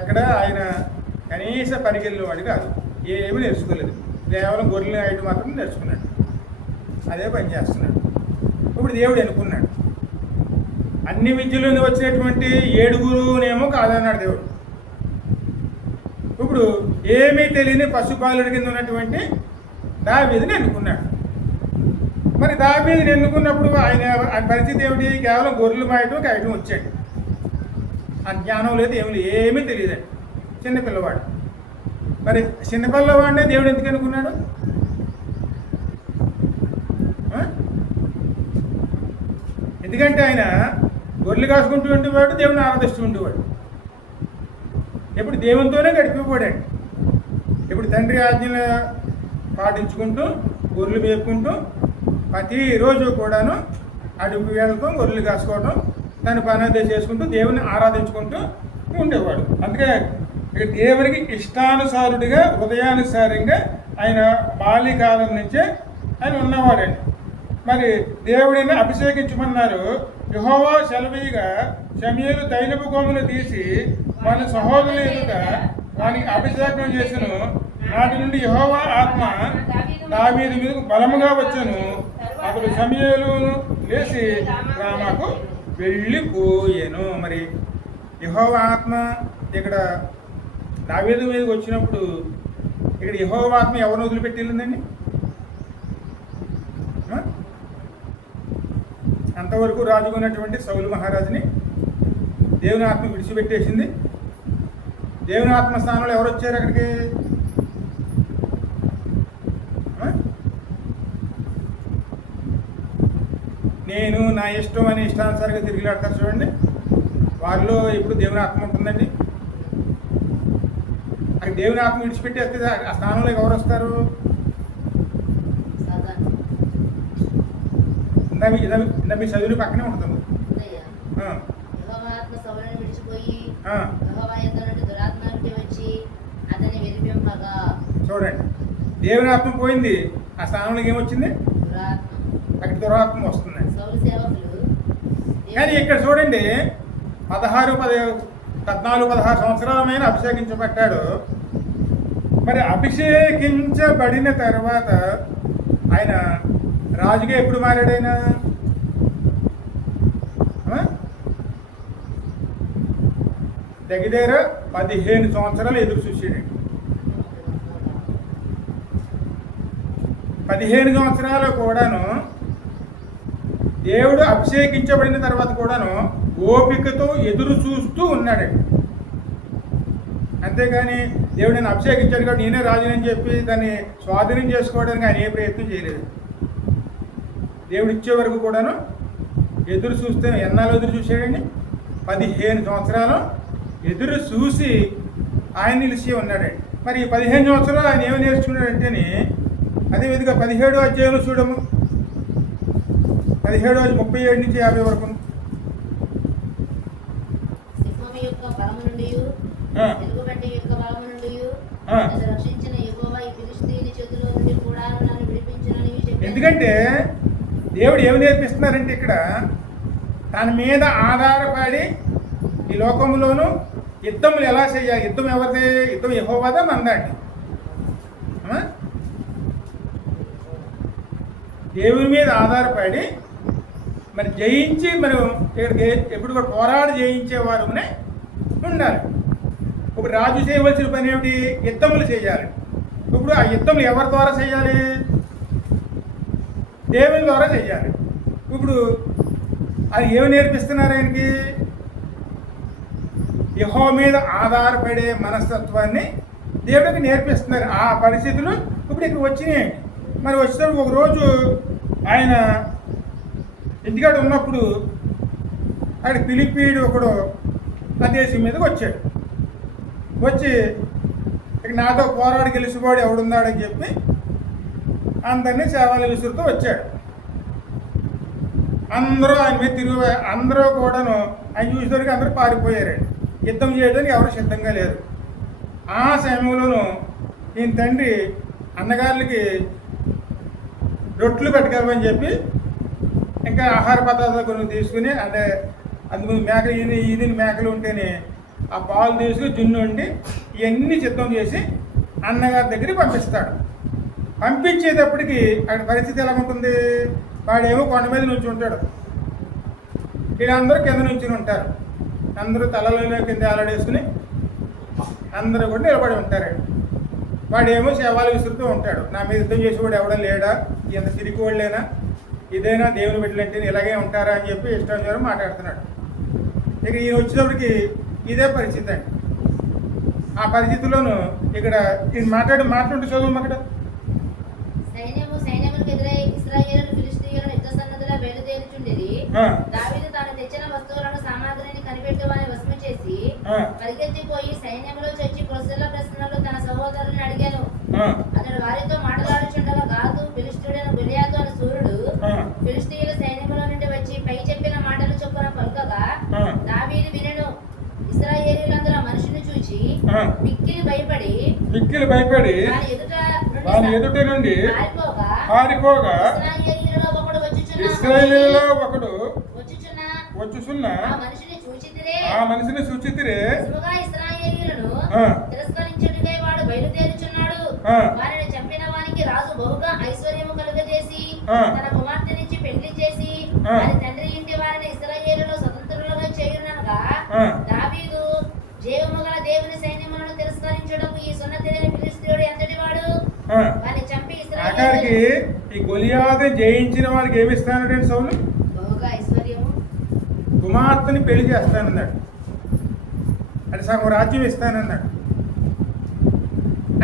ఎక్కడ ఆయన కనీస పనికెళ్ళిన వాడు కాదు, ఏమీ నేర్చుకోలేదు. కేవలం గొర్రెలు ఐదు మాత్రం నేర్చుకున్నాడు, అదే పని చేస్తున్నాడు. ఇప్పుడు దేవుడు ఎన్నుకున్నాడు. అన్ని విద్యలోని వచ్చినటువంటి 7 కాదన్నాడు దేవుడు. ఇప్పుడు ఏమీ తెలియని పశుపాలుడి కింద ఉన్నటువంటి దావీదుని ఎన్నుకున్నాడు. మరి దావీదుని ఎన్నుకున్నప్పుడు ఆయన పరిస్థితి ఏమిటి? కేవలం గొర్రెలు మాయటం కాయటం వచ్చాడు. ఆ జ్ఞానం లేదు, ఏమీ తెలియదండి, చిన్నపిల్లవాడు. మరి చిన్నపిల్లవాడినే దేవుడు ఎందుకు ఎన్నుకున్నాడు? ఎందుకంటే ఆయన గొర్రెలు కాసుకుంటూ ఉండేవాడు, దేవుని ఆరాధిస్తూ ఉండేవాడు. ఎప్పుడు దేవునితోనే గడిపిపోయాడు. ఇప్పుడు తండ్రి ఆజ్ఞలు పాటించుకుంటూ గొర్రెలు మేపుకుంటూ ప్రతిరోజు కూడాను అడుగు వెళ్ళడం, గొర్రెలు కాసుకోవడం, తన పని అదే చేసుకుంటూ దేవుని ఆరాధించుకుంటూ ఉండేవాడు. అందుకే ఇక దేవునికి ఇష్టానుసారుడిగా హృదయానుసారంగా ఆయన బాల్యకాలం నుంచే ఆయన ఉన్నవాడండి. మరి దేవుడిని అభిషేకించమన్నారు. యెహోవా సెలవీగా సమూయేలు తైలపు కొమ్మును తీసి వాని సహోదరుల ఎదుట వానికి అభిషేకం చేసెను. నాటి నుండి యెహోవా ఆత్మ దావీదు మీదకు బలముగా వచ్చెను. అతడు సమూయేలును లేచి రామాకు వెళ్ళిపోయాను. మరి యెహోవా ఆత్మ ఇక్కడ దావీదు మీదకి వచ్చినప్పుడు ఇక్కడ యెహోవా ఆత్మ ఎవరిని వదిలిపెట్టి వెళ్ళిందండి? అంతవరకు రాజుకున్నటువంటి సౌలు మహారాజుని దేవుని ఆత్మ విడిచిపెట్టేసింది. దేవుని ఆత్మ స్థానంలో ఎవరు వచ్చారు అక్కడికి? నేను నా ఇష్టం అని ఇష్టానుసారంగా తిరిగిలాడతారు చూడండి, వారిలో ఇప్పుడు దేవుని ఆత్మ ఉంటుందండి. అక్కడ దేవుని ఆత్మ విడిచిపెట్టేస్తే ఆ స్థానంలో ఎవరు వస్తారు? మీ చదువుని పక్కనే ఉంటుంది. చూడండి, దేవుని ఆత్మ పోయింది, ఆ స్థానంలోకి ఏమొచ్చింది? అక్కడ దురాత్మ వస్తుంది. కానీ ఇక్కడ చూడండి, 14-16 సంవత్సరాలమైన అభిషేకించబడ్డాడు. మరి అభిషేకించబడిన తర్వాత ఆయన రాజుగా ఎప్పుడు మారాడు ఆయన? దగ్గర 15 సంవత్సరాలు ఎదురు చూసాడు. 15 సంవత్సరాలు కూడాను దేవుడు అభిషేకించబడిన తర్వాత కూడాను ఓపికతో ఎదురు చూస్తూ ఉన్నాడండి. అంతేగాని దేవుడు నేను అభిషేకించాడు కాబట్టి నేనే రాజునని చెప్పి దాన్ని స్వాధీనం చేసుకోవడానికి ఆయన ఏ ప్రయత్నం చేయలేదు. దేవుడు ఇచ్చే వరకు కూడాను ఎదురు చూస్తే ఎన్నాళ్ళు ఎదురు చూసాడండి? 15 సంవత్సరాలు ఎదురు చూసి ఆయన నిలిచి ఉన్నాడండి. మరి ఈ 15 సంవత్సరాలు ఆయన ఏమి నేర్చుకున్నాడంటేనే అదేవిధంగా 17వ అధ్యాయంలో చూడము, 17:37 నుంచి 50 వరకు. ఎందుకంటే దేవుడు ఏమి నేర్పిస్తున్నారంటే ఇక్కడ తన మీద ఆధారపడి ఈ లోకంలోనూ యుద్ధములు ఎలా చేయాలి, యుద్ధం ఎవరిదే? యుద్ధం యెహోవాదా మనదండి? దేవుని మీద ఆధారపడి మరి జయించి మనం ఇక్కడికి ఎప్పుడు కూడా పోరాడి జయించేవారు ఉండాలి. ఇప్పుడు రాజు చేయవలసిన పని ఏమిటి? యుద్ధములు చేయాలి. ఇప్పుడు ఆ యుద్ధములు ఎవరి ద్వారా చేయాలి? దేవుని ద్వారా చేయాలి. ఇప్పుడు అది ఏమి నేర్పిస్తున్నారు ఆయనకి? యెహోవా మీద ఆధారపడే మనస్తత్వాన్ని దేవుడికి నేర్పిస్తున్నారు. ఆ పరిస్థితులు ఇప్పుడు ఇక్కడ వచ్చినాయి. మరి వచ్చినప్పుడు ఒకరోజు ఆయన ఇంటికాడ ఉన్నప్పుడు అక్కడ ఫిలిప్పీయుడు ఒకడు ఆ దేశం మీదకి వచ్చాడు. వచ్చి ఇక నాతో పోరాడి గెలిచిపోడు ఎవడున్నాడని చెప్పి అందరినీ సేవలు విసురుతూ వచ్చాడు. అందరూ ఆయన మీద తిరిగి అందరూ కూడాను ఆయన చూసేసరికి అందరూ పారిపోయారండి. యుద్ధం చేయడానికి ఎవరు సిద్ధంగా లేరు. ఆ సమయంలోనూ ఈయన తండ్రి అన్నగారులకి రొట్లు పెట్టుకెళ్ళమని చెప్పి ఇంకా ఆహార పదార్థాలు కొన్ని తీసుకుని, అంటే అందుకు మేకలు ఈదిన మేకలు ఉంటేనే ఆ పాలు తీసుకుని జున్ను ఉండి ఇవన్నీ సిద్ధం చేసి అన్నగారి దగ్గరికి పంపిస్తాడు. పంపించేటప్పటికి అక్కడ పరిస్థితి ఎలా ఉంటుంది? వాడేమో కొండ మీద నుంచి ఉంటాడు, వీళ్ళందరూ కింద నుంచి ఉంటారు. అందరూ తలలోనే కింద ఆలాడేసుకుని అందరూ కూడా నిలబడి ఉంటారండి. వాడేమో శవాలు విసురుతూ ఉంటాడు. నా మీద యుద్ధం చేసేవాడు ఎవడం లేడా? ఎంత తిరిగి వాళ్ళేనా? ఇదేనా దేవుని బిడ్డలంటే ఇలాగే ఉంటారా అని చెప్పి ఇష్టం మాట్లాడుతున్నాడు. ఇక ఈయన వచ్చినప్పటికి ఇదే పరిస్థితి అండి. ఆ పరిస్థితిలోనూ ఇక్కడ ఈయన మాట్లాడుతూ చదువు అక్కడ దావీదు తాను తెచ్చిన వస్తువులను సామాగ్రిని కనిపెట్టువాని వశము చేసి పరిగెత్తిపోయి సైన్యంలో చచ్చి ప్రశ్నల ప్రశ్నలు తన సహోదరుని అడిగాను. అతడు వారితో మాట్లాడుచుండగా గాతు ఫిలిష్తీయుడైన గొలియాతు అనే సూర్యుడు ఫిలిష్తీయుల సైన్యంలో నుండి వచ్చి పై చెప్పిన మాటలు చొప్పున పలుకగా దావీదు వినెను. ఇశ్రాయేలీయులందరూ ఆ మనిషిని చూచి మిక్కిలి భయపడి వాని ఎదుట నుండి పారిపోగా ఇశ్రాయేలీయులలో ఒకడు వచ్చుచున్న ఆ మనిషిని సూచితిరే తిరస్కరించుటకై వాడు బయలుదేరుచున్నాడు. వారిని చంపిన వానికి రాజు బహుగా ఐశ్వర్యము కలుగజేసి తన కుమార్తెనిచ్చి పెళ్లి చేసి వారి తండ్రి ఇంటి వారిని ఇశ్రాయేలులో స్వతంత్రులుగా చేయుననగా దావీదు జీవము గల దేవుని సైన్యములను తిరస్కరించుటకు ఈ సున్నతిలేని ఫిలిష్తీయుడు ఎంతటి వాడు? వారిని చంపి ఇశ్రాయేలుకి ఈ గొలియాతు జయించిన వాడికి ఏమి ఇస్తానంటే సౌలు బహుగా ఐశ్వర్యము, కుమార్తెని పెళ్లి చేస్తానన్నాడు. అంటే సగం రాజ్యం ఇస్తానన్నాడు.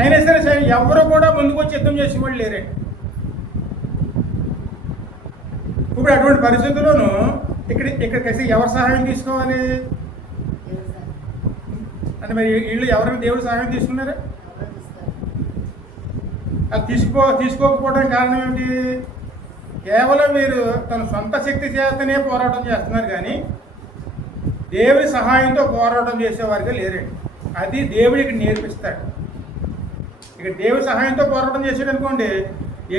అయినా సరే ఎవరు కూడా ముందుకు వచ్చి యుద్ధం చేసేవాళ్ళు లేరండి. ఇప్పుడు అటువంటి పరిస్థితుల్లోనూ ఇక్కడికి ఎవరు సహాయం తీసుకోవాలి? అంటే మరి వీళ్ళు ఎవరైనా దేవుడు సహాయం తీసుకున్నారా? అది తీసుకోకపోవడానికి కారణం ఏమిటి? కేవలం మీరు తన సొంత శక్తి చేతనే పోరాటం చేస్తున్నారు, కానీ దేవుడి సహాయంతో పోరాటం చేసేవారిగా లేరండి. అది దేవుడికి నేర్పిస్తాడు. ఇక దేవుడి సహాయంతో పోరాటం చేసాడు అనుకోండి,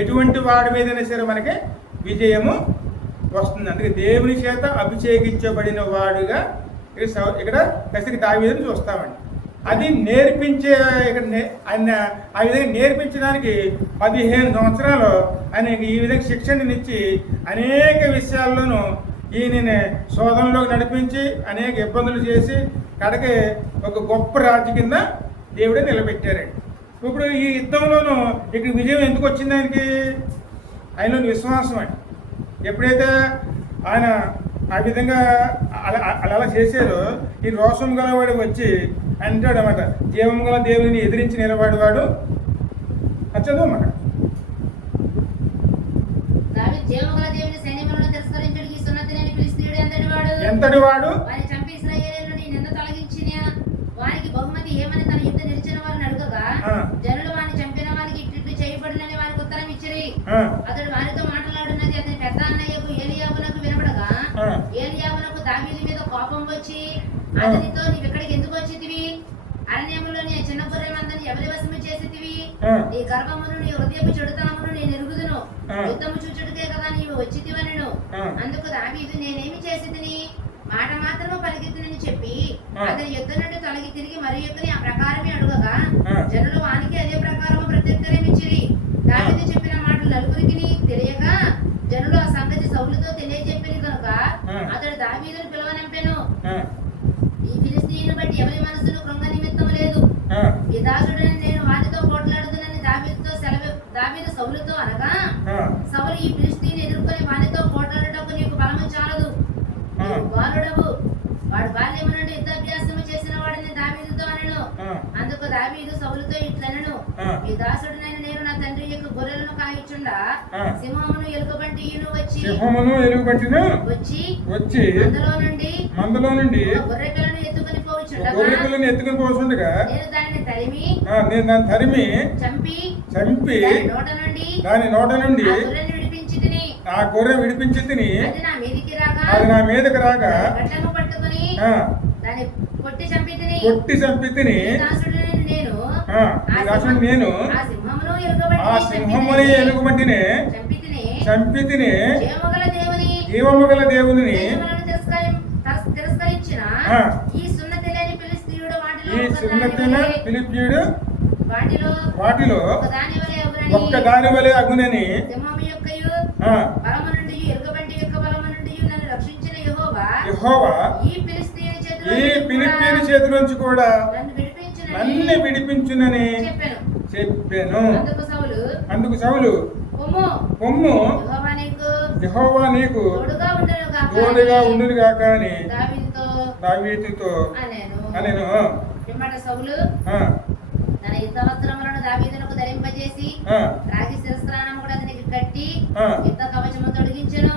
ఎటువంటి వాడి మీదైనా సరే మనకి విజయము వస్తుంది. అందుకే దేవుని చేత అభిషేకించబడిన వాడుగా ఇక్కడ కసికి దావీదుని చూస్తామండి. అది నేర్పించే ఆయన ఆ విధంగా నేర్పించడానికి 15 సంవత్సరాలు ఆయనకి ఈ విధంగా శిక్షణనిచ్చి అనేక విషయాల్లోనూ ఈయన శోధనలోకి నడిపించి అనేక ఇబ్బందులు చేసి కడకి ఒక గొప్ప రాజు కింద దేవుడే నిలబెట్టారండి. ఇప్పుడు ఈ యుద్ధంలోనూ ఇక్కడ విజయం ఎందుకు వచ్చింది? ఆయనలోని విశ్వాసం అండి. ఎప్పుడైతే ఆయన ఆ విధంగా అలా చేశారో ఈ రోషం గలవాడు వచ్చి అంటాడు అన్నమాట, జీవం గల దేవుని ఎదిరించి నిలబడేవాడు చదువు అన్నమాట. ఎంతటి వాడు వానికి బహుమతి ఏమని తన యుద్ధ నిలిచిన వారిని అడుగగా జనులు వారిని చంపిన వారికి ఇట్లు చేయబడినని వారికి ఉత్తరం ఇచ్చిరి. అతడు వారితో మాట్లాడున్నది అతని పెద్ద అన్నయ్యకు ఏలియాబునకు వినపడగా ఏలియాబునకు దావీదు మీద కోపం వచ్చి అతనితో నీవు ఇక్కడికి ఎందుకు వచ్చితివి? అరణ్యములోని చిన్న గొర్రె మందని ఎవరి వశము చేసితివి? నీ గర్భమును నీ హృదయపు చెడుతనమును నేను ఎరుగుదును. యుద్ధము చూచుటకే కదా నీవు వచ్చితివనెను. అందుకు దావీదు నేనేమి చేసితిని? మాట మాత్రము పలికితునని చెప్పి అతని యుద్ధ నుండి తొలగి తిరిగి మరి యొక్కని ఆ ప్రకారమే అడుగగా జనులు వానికి అదే ప్రకారము ప్రత్యుత్తరం ఇచ్చిరి. దావీదు చెప్పిన మాటలు నలుగురికి తెలియక జనులు ఆ సంగతి సౌలుతో తెలియజెప్పిరి కనుక అతడు దావీదును పిలవనంపెను. ఈ ఫిలిష్తీయుని బట్టి ఎవరి మనసును కృంగ నిమిత్తం లేదు. ఈ దాసుడని నేను వారితో పోట్లాడుతునని దావీదు సౌలుతో అనగా సౌలు ఈ ఫిలిష్తీయుని ఎదుర్కొని వారితో పోట్లాడుటకు నీకు బలము చాలదు, బాలుడవు. వాడు బాల్యము నుండి యుద్ధాభ్యాసము చేసిన వాడిని దావీదుతో అనెను. అందుకు దావీదు సౌలుతో ఇట్లనెను, ఈ దాసుడునైన నేను నా తండ్రి యొక్క గొర్రెలను కాయిచుండా సింహమును ఎలుగుబంటియును వచ్చి మందలో నుండి గొర్రె పిల్లను ఎత్తుకొని పోవుచుండగా నేను దానిని తరిమి చంపి దాని నోట నుండి ఆ గొర్రె విడిపించి తిని అది నా మీదకి రాగా కొట్టి చంపి తిని నేను ఆ సింహముని ఎలుగుబంటిని చంపి తిని జీవము గల దేవుని ఈ సున్నతిన ఫిలిష్తీయుడు వాటిలో ఒక్క దాని వలె అగునని యెహోవా ఈ ఫిలిష్తీయుని చేతి నుంచి కూడా నన్ను విడిపించునని చెప్పాను. అందుకు సౌలు పొమ్ము యెహోవా నీకు తోడుగా ఉండును గాక అని దావీదుతో అనెను. తన యుద్ధ వస్త్రములను దావీదునకు ధరింపజేసి రాగి శిరస్త్రాణము కూడా అతనికి కట్టి యుద్ధ కవచము తొడిగించెను.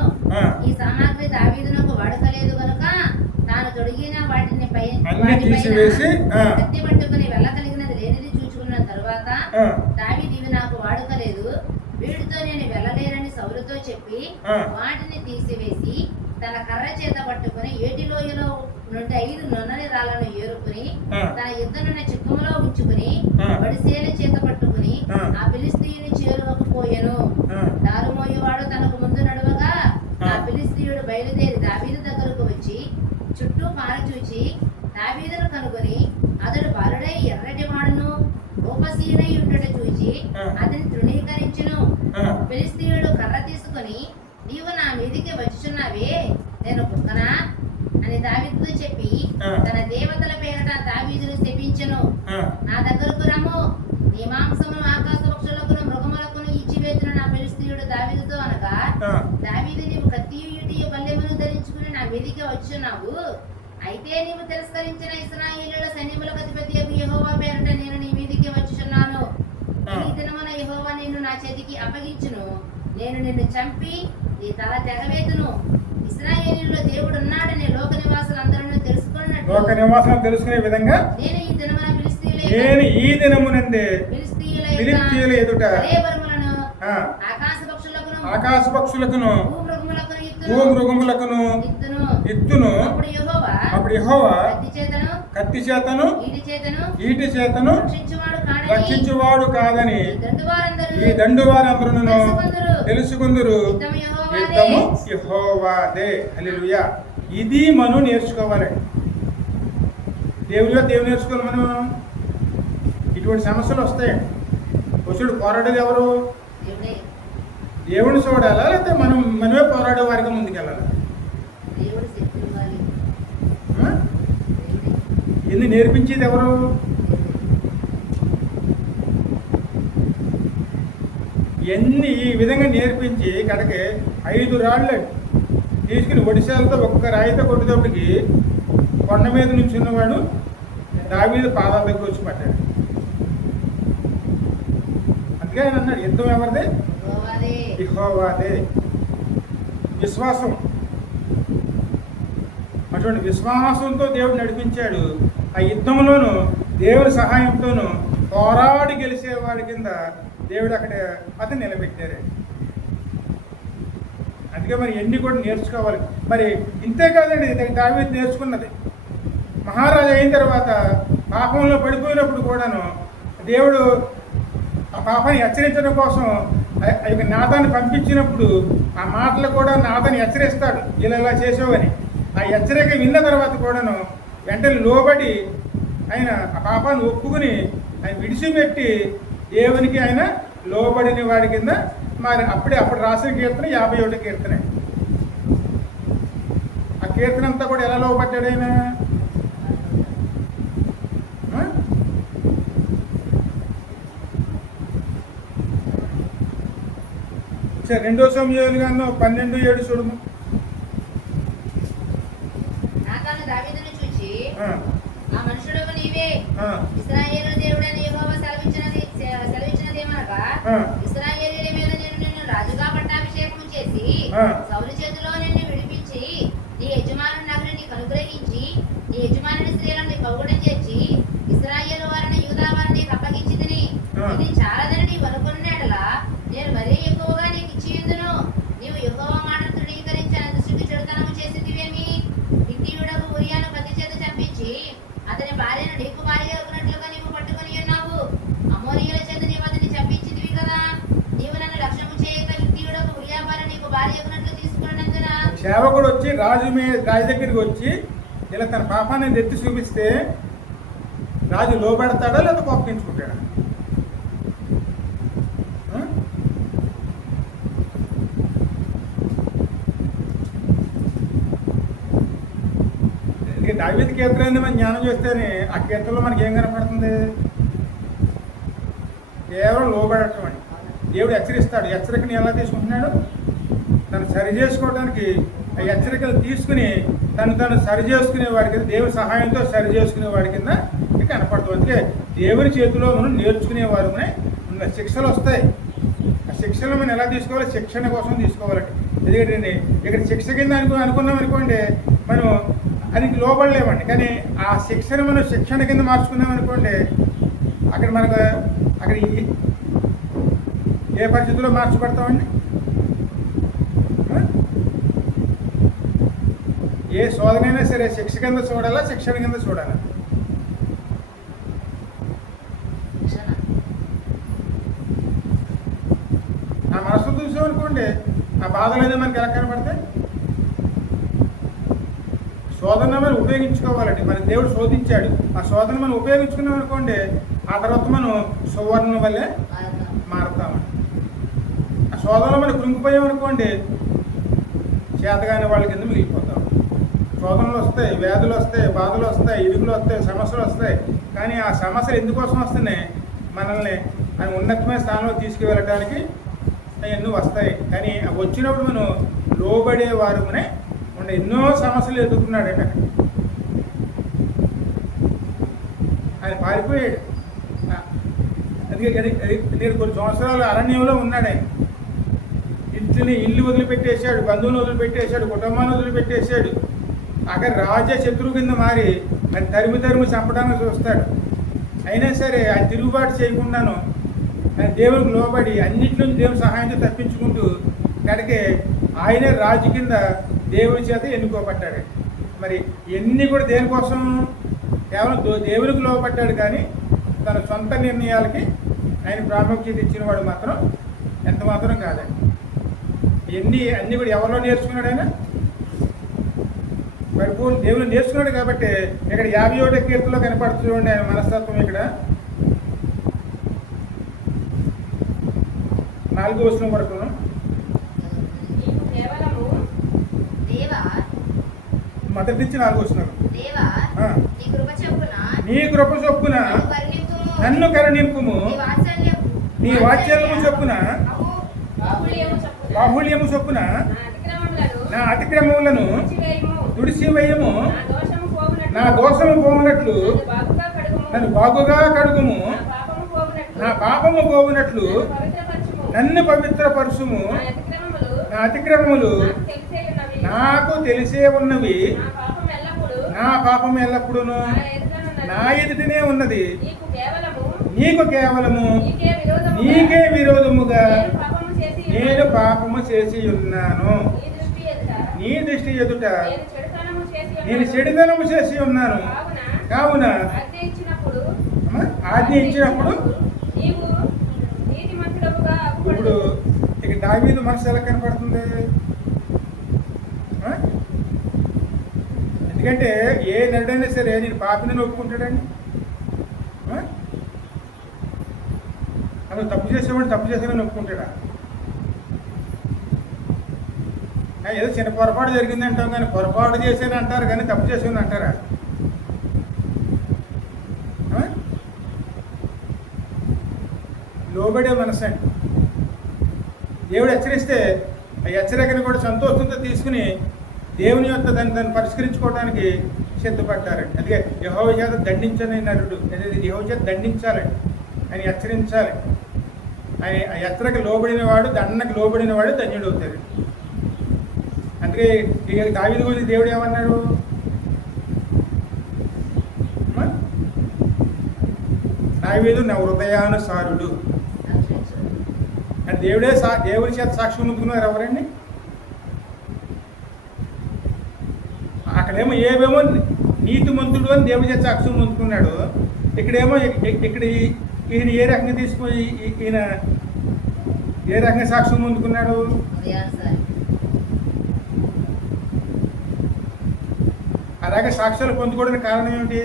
ఈ సామాగ్రి దావీదునకు వాడుకలేదు కనుక తాను తొడిగిన వాటిని కత్తి పట్టుకుని వెళ్ళగలిగినది లేనిది చూచుకున్న తరువాత దావీదు ఇవి నాకు వాడుకలేదు, వీడితో నేను వెళ్ళలేనని సౌలుతో చెప్పి వాటిని తీసివేసి తన కర్ర చేత పట్టుకుని ఏటి లోయలో నుండి 5 నొన్నని రాళ్లను ఏరుకుని తన యుద్ధనున్న చిక్కములో ఉంచుకుని వడిసేల చేత పట్టుకుని ఆ ఫిలిష్తీయుని చేరువకు పోయెను. దారుమోయేవాడు తనకు ముందు నడువగా ఆ ఫిలిష్తీయుడు బయలుదేరి దావీదు దగ్గరకు వచ్చి చుట్టూ పారచూచి దావీదును కనుగొని అతడు బాలుడై ఎర్రటి వాడును రూపశీలై ఉండట చూచి అతని తృణీకరించును. ఫిలిష్తీయుడు కర్ర తీసుకుని నీవు నా మీదికి వచ్చుచున్నావే, నేను కుక్కనా అని దావీదుతో చెప్పి తన దేవతల పేరట దావీదును శపించెను. నా దగ్గరకు రమ్ము, నీ మాంసమును ఆకాశ పక్షులకును మృగములకును ఇచ్చివేతును నా ఫిలిష్తీయుడు దావీదుతో అనగా దావీదు నీవు కత్తియు ఈటియు బల్లెమును ధరించుకుని నా మీదికి వచ్చున్నావు. అయితే నీవు తిరస్కరించిన ఇశ్రాయేలీయుల సైన్యములకు అధిపతియగు యెహోవా పేరట నేను నీ మీదికి వచ్చుచున్నాను. ఈ దినమున యెహోవా నిన్ను నా చేతికి అప్పగించును. నేను నిన్ను చంపి నీ తల తెగవేతును. ఇశ్రాయేలీయుల్లో దేవుడు ఉన్నాడని లోక నివాసులందరూ తెలుసుకునే విధంగా నేను ఈ దినమునందే ఫిలిష్తీయుల ఎదుట ఆకాశ పక్షులకును భూమృగములకును ఇత్తును. అప్పుడు యెహోవా కత్తి చేతను ఈటి చేతను రక్షించువాడు కాదని ఈ దండు వారందరూ తెలుసుకుందరు. యుద్ధము యెహోవాదే. హల్లెలూయా. ఇది మనం నేర్చుకోవాలి. దేవుడిగా దేవుడు నేర్చుకోవాలి మనం. ఇటువంటి సమస్యలు వస్తాయండి. వచ్చాడు పోరాడేది ఎవరు? దేవుడే. దేవుడిని చూడాలా లేకపోతే మనమే పోరాడే వారికి ముందుకెళ్ళాలా? దేవుడు శక్తి ఇవ్వాలి. ఎన్ని నేర్పించేది ఎవరు? ఎన్ని ఈ విధంగా నేర్పించి కడకి 5 రాళ్ళు తీసుకుని ఒడిశాలతో ఒక్క రాయితో కొట్టేటప్పటికి కొండ మీద నుంచి ఉన్నవాడు దావీదు పాదాల దగ్గర వచ్చి పడ్డాడు. అందుకే ఆయన అన్నాడు, యుద్ధం ఎవరిదే? యెహోవాదే. విశ్వాసం, అటువంటి విశ్వాసంతో దేవుడు నడిపించాడు. ఆ యుద్ధంలోనూ దేవుడి సహాయంతోనూ పోరాడి గెలిచేవాడి కింద దేవుడు అక్కడ అతను నిలబెట్టారు. అందుకే మరి ఎన్ని కూడా నేర్చుకోవాలి. మరి ఇంతే కాదండి, దావీదు నేర్చుకున్నది. మహారాజు అయిన తర్వాత పాపంలో పడిపోయినప్పుడు కూడాను దేవుడు ఆ పాపాన్ని హెచ్చరించడం కోసం నాథాన్ని పంపించినప్పుడు ఆ మాటలు కూడా నాథాన్ని హెచ్చరిస్తాడు, ఇలా చేసావని. ఆ హెచ్చరిక విన్న తర్వాత కూడాను వెంటనే లోబడి ఆయన ఆ పాపాన్ని ఒప్పుకుని ఆయన విడిచిపెట్టి దేవునికి ఆయన లోబడిన వాడి కింద మరి అప్పుడు రాసిన కీర్తన 51 కీర్తన. ఆ కీర్తన అంతా కూడా ఎలా లోబడ్డాడు ఆయన? సరే, 2 సమూయేలు గాను 12:7 చూడము. నాతాను దావీదును చూచి, ఆ మనుషుడకు నీవే, ఇశ్రాయేలు దేవుడైన యెహోవా సెలవిచ్చినదేమనగా, ఇశ్రాయేలీయుల మీద నేను నిన్ను రాజుగా పట్టాభిషేకం చేసి సౌలు చేతిలో నిన్ను విడిపించి నీ యజమానుని నగరు నీకు అనుగ్రహించి నీ యజమానుని స్త్రీలను నీ పౌగుడం చేర్చి ఇశ్రాయేలు వారిని యూదా వారిని అప్పగించితిని. ఇది చాలదని నీవు అనుకున్నట్లా నేను మరీ ఎక్కువగా నీకు ఇచ్చియుందును. నీవు యెహోవా మాటను తృణీకరించి ఆయన దృష్టికి చెడుతనము చేసితివేమి? హిత్తీయుడకు ఉరియాను కత్తి చేత చంపించి అతని భార్యను నీకు భార్య అగునట్లుగా నీవు పట్టుకొని ఉన్నావు. అమోరీయుల చేత నీవు అతన్ని చంపించితివి కదా. నీవు నన్ను లక్ష్యము చేయక హిత్తీయుడకు ఉరియా భార్య నీకు భార్య అగునట్లు తీసుకున్నందున సేవకుడు వచ్చి రాజు దగ్గరికి వచ్చి ఇలా తన పాపాన్ని ఎత్తి చూపిస్తే రాజు లోబడతాడా లేదా కోపించుకుంటాడా? దావీదు కీర్తన మనం జ్ఞానం చేస్తేనే ఆ కీర్తనలో మనకి ఏం కనపడుతుంది? కేవలం లోబడటం అని. దేవుడు హెచ్చరిస్తాడు. హెచ్చరికని ఎలా తీసుకుంటున్నాడు? తను సరి చేసుకోవడానికి ఆ హెచ్చరికలు తీసుకుని తను సరి చేసుకునే వాడి కింద, దేవుని సహాయంతో సరి చేసుకునే వాడి కింద కనపడుతుంది. అందుకే దేవుని చేతిలో మనం నేర్చుకునేవారు ఉన్న శిక్షలు వస్తాయి. ఆ శిక్షలు మనం ఎలా తీసుకోవాలి? శిక్షణ కోసం తీసుకోవాలండి. ఎందుకంటే ఇక్కడ శిక్ష కింద అనుకున్నాం అనుకోండి, మనం అది లోబడలేమండి. కానీ ఆ శిక్షను మనం శిక్షణ కింద మార్చుకున్నాం అనుకోండి, అక్కడ ఏ పరిస్థితుల్లో మార్చబడతామండి? ఏ శోధనైనా సరే శిక్ష కింద చూడాలా, శిక్షణ కింద చూడాలా? ఆ మనసు చూసామనుకోండి, ఆ బాధలు అనేది మనకి ఎలా కనపడతాయి? శోధన మనం ఉపయోగించుకోవాలండి. మన దేవుడు శోధించాడు, ఆ శోధన మనం ఉపయోగించుకున్నాం అనుకోండి, ఆ తర్వాత మనం సువర్ణ వల్లే మారుతామండి. ఆ శోధనలో మనం కృంగిపోయామనుకోండి, చేతగాని వాళ్ళ కింద మిగిలిపోతాం. శోధనలు వస్తాయి, వ్యాధులు వస్తాయి, బాధలు వస్తాయి, ఇరుకులు వస్తాయి, సమస్యలు వస్తాయి. కానీ ఆ సమస్యలు ఎందుకోసం వస్తున్నాయి? మనల్ని ఆయన ఉన్నతమైన స్థానంలో తీసుకువెళ్ళడానికి ఎన్నో వస్తాయి. కానీ వచ్చినప్పుడు మనం లోబడే వారునే ఉండే ఎన్నో సమస్యలు ఎదుర్కొన్నాడు. ఆయన పారిపోయాడు. అందుకే నేను కొన్ని సంవత్సరాలు అరణ్యంలో ఉన్నాడు. ఆయన ఇల్లు వదిలిపెట్టేశాడు, బంధువులు వదిలిపెట్టేశాడు, కుటుంబాన్ని వదిలిపెట్టేశాడు. అక్కడ రాజ శత్రువు కింద మారి ఆయన తరిమి చంపడానికి చూస్తాడు. అయినా సరే ఆయన తిరుగుబాటు చేయకుండాను ఆయన దేవునికి లోబడి అన్నింటిలో దేవుని సహాయంతో తప్పించుకుంటూ కడికే ఆయనే రాజు కింద దేవుని చేత ఎన్నుకోబడ్డాడు. మరి ఎన్ని కూడా దేనికోసం? కేవలం దేవునికి లోబడ్డాడు. కానీ తన సొంత నిర్ణయాలకి ఆయన ప్రాముఖ్యత ఇచ్చిన వాడు మాత్రం ఎంత మాత్రం కాదండి. అన్నీ కూడా ఎవరిలో నేర్చుకున్నాడు ఆయన? పరిపూర్ణ దేవుడు నేర్చుకున్నాడు కాబట్టి ఇక్కడ 51వ కీర్తనలో కనపడుతుంది ఆయన మనస్తత్వం. ఇక్కడ 4వ వచనం వరకు మొదటి నుంచి 4వ వచనం. నీ కృప చొప్పున నన్ను కరుణింపుము, నీ వాత్సల్యము చొప్పున బాహుళ్యము చొప్పున నా అతిక్రమములను తుడిసివేయము, నా దోషము పోవునట్లు నన్ను బాగుగా కడుగుము, నా పాపము పోవునట్లు నన్ను పవిత్రపరచుము, నా అతిక్రమములు నాకు తెలిసే ఉన్నవి, నా పాపం ఎల్లప్పుడూను నా ఎదుటనే ఉన్నది, నీకు కేవలము నీకే విరోధముగా నేను పాపము చేసి ఉన్నాను, నీ దృష్టి ఎదుట నేను చెడుతనము చేసి ఉన్నాను. కావున ఆజ్ఞ ఇచ్చినప్పుడు ఇప్పుడు ఇక దావీదు మనసు ఎలా కనపడుతుంది? ఎందుకంటే ఏ నరుడైనా సరే నేను పాపిని ఒప్పుకుంటాడండి. అసలు తప్పు చేసేవాడు తప్పు చేసేవాడిని ఒప్పుకుంటాడా? ఏదో చిన్న పొరపాటు జరిగింది అంటాం కానీ పొరపాటు చేసేది అంటారు కానీ తప్పు చేసేది అంటారా? లోబడే మనసు అండి. దేవుడు హెచ్చరిస్తే ఆ హెచ్చరికను కూడా సంతోషంతో తీసుకుని దేవుని యొక్క దాన్ని పరిష్కరించుకోవడానికి సిద్ధపడ్డారండి. అందుకే యెహోవా చేత దండించని నరుడు అనేది యెహోవా చేత దండించాలండి, ఆయన హెచ్చరించాలి. ఆయన ఆ హెచ్చరిక లోబడిన వాడు, దండనకు లోబడిన వాడు ధన్యుడు అవుతాడు. అందుకే ఇక దావీదు గురించి దేవుడు ఏమన్నాడు? దావీదు నా హృదయానుసారుడు అంటే దేవుడి చేత సాక్ష్యం ముందుకున్నారు ఎవరండి? అక్కడేమో ఏవేమో నీతిమంతుడు అని దేవుడి చేత సాక్ష్యం ముందుకున్నాడు. ఇక్కడేమో ఇక్కడ ఈయన ఏ రకంగా తీసుకుని ఈయన ఏ రకంగా సాక్ష్యం ముందుకున్నాడు? అలాగే సాక్ష్యాలు పొందుకోవడానికి కారణం ఏమిటి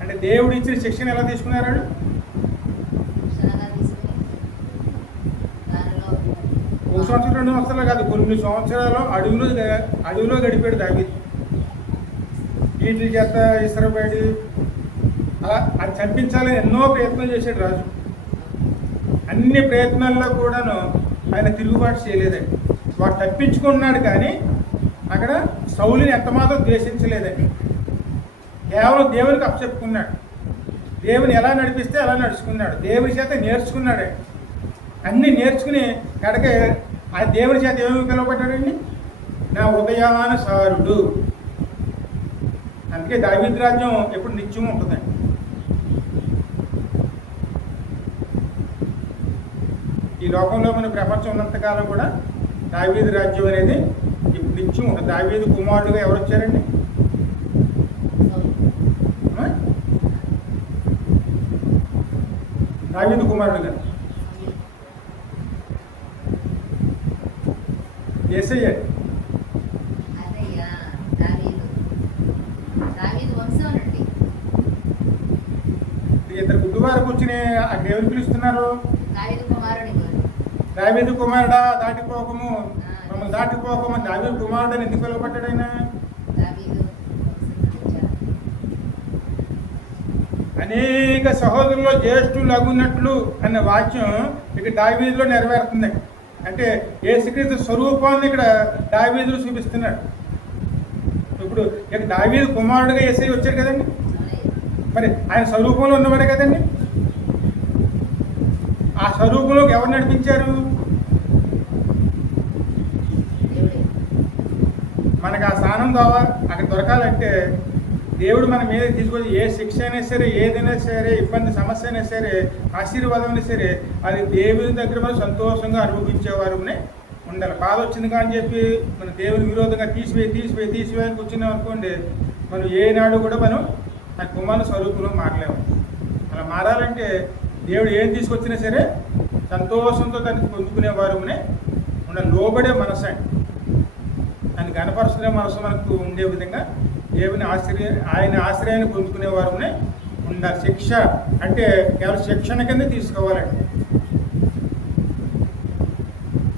అంటే దేవుడు ఇచ్చిన శిక్షణ ఎలా తీసుకున్నారు? 1 సంవత్సరం 2 సంవత్సరాలు కాదు, కొన్ని సంవత్సరాలు అడవిలో గడిపాడు దావీదు. వీటి చేత ఇసరబడి అలా అది చంపించాలని ఎన్నో ప్రయత్నాలు చేశాడు రాజు. అన్ని ప్రయత్నాల్లో కూడాను ఆయన తిరుగుబాటు చేయలేదండి. వాడు తప్పించుకున్నాడు కానీ అక్కడ సౌలుని ఎంతమాత్రం ద్వేషించలేదండి. కేవలం దేవునికి అప్పచెప్పుకున్నాడు. దేవుని ఎలా నడిపిస్తే అలా నడుచుకున్నాడు. దేవుని చేత నేర్చుకున్నాడు. అన్నీ నేర్చుకుని కడకే ఆ దేవుని చేత ఏమేమి పిలువబడ్డాడండి? నా హృదయానుసారుడు. అందుకే దావీదు రాజ్యం ఎప్పుడు నిత్యం ఉంటుందండి. ఈ లోకంలో మన ప్రపంచం ఉన్నంతకాలం కూడా దావీదు రాజ్యం అనేది ఇప్పుడు నిత్యం ఉంటుంది. దావీదు కుమారుడుగా ఎవరు వచ్చారండి? దావీదు కుమారుడుగా యేసయ్య. ఇద్దరు గుడ్డువారు కూర్చుని అక్కడ ఎవరు పిలుస్తున్నారు? దావీదు కుమారుడా దాటిపోకము, మమ్మల్ని దాటిపోకము. దావీదు కుమారుడు అని ఎందుకు పిలువబడ్డాడు ఆయన? అనేక సహోదరుల్లో జ్యేష్ఠులు అగున్నట్లు అనే వాక్యం ఇక్కడ దావీదులో నెరవేరుతుంది. అంటే యేసుక్రీస్తు స్వరూపాన్ని ఇక్కడ దావీదులో చూపిస్తున్నాడు. ఇప్పుడు ఇక దావీదు కుమారుడుగా యేసయ్య వచ్చాడు కదండి, మరి ఆయన స్వరూపంలో ఉన్నవాడే కదండి. ఆ స్వరూపంలోకి ఎవరు నడిపించారు? మనకు ఆ స్థానం ద్వారా అక్కడ దొరకాలంటే దేవుడు మన మీద తీసుకొచ్చి ఏ శిక్ష అయినా సరే, ఏదైనా సరే, ఇబ్బంది సమస్య అయినా సరే, ఆశీర్వాదం అయినా సరే, అది దేవుని దగ్గర మనం సంతోషంగా అనుభవించేవారునే ఉండాలి. బాధ వచ్చింది కానీ చెప్పి మన దేవుని విరోధంగా తీసివేయని కూర్చున్నాం అనుకోండి, మనం ఏనాడు కూడా మనం ఆ కుమారుని స్వరూపంలో మారలేము. అలా మారాలంటే దేవుడు ఏం తీసుకొచ్చినా సరే సంతోషంతో దాన్ని పొందుకునేవారునే ఉండాలి. లోబడే మనసు అండి. అని గణపరుచుకునే మనసు మనకు ఉండే విధంగా ఆయన ఆశ్రయాన్ని పొందుకునే వారునే ఉండాలి. శిక్ష అంటే కేవలం శిక్షణ కింద తీసుకోవాలండి.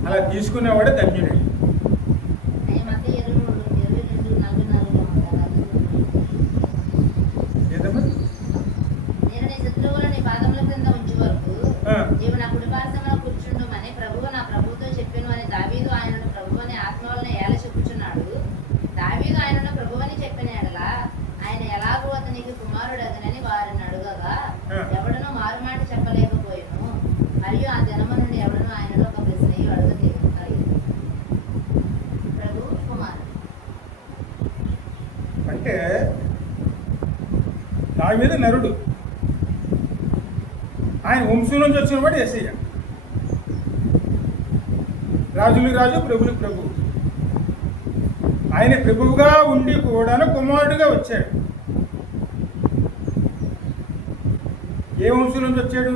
అలా తీసుకునేవాడే ధన్యుడే. ఏదమ్మా? నేను నీ శత్రువులను నీ పాదముల క్రింద ఉంచు వరకు నీవు నా కుడిపార్శ్వమున కూర్చుండుమని ప్రభువు నా ప్రభువుతో చెప్పెను అని దావీదు ఆయనను ప్రభువని ఆత్మ వలన ఏల చెప్పుచున్నాడు. దావీదు ఆయనను ప్రభువని చెప్పిన యెడల ఆయన ఎలాగూ అతనికి కుమారుడగనని వారిని అడుగగా ఎవడనూ మారుమాట చెప్పలేకపోయాను. మరియు ఆ దినము నుండి ఎవడనూ ఆయనను ఒక ప్రశ్నయు అడగలేదు. ప్రభు కుమారుడు అంటే దావీదు నరుడు, ఆయన వంశం నుంచి వచ్చిన వాడు యేసయ్య. రాజులకు రాజు, ప్రభులకు ప్రభు. ఆయన ప్రభువుగా ఉండి కూడా కుమారుడిగా వచ్చాడు. ఏ వంశం నుంచి వచ్చాడు?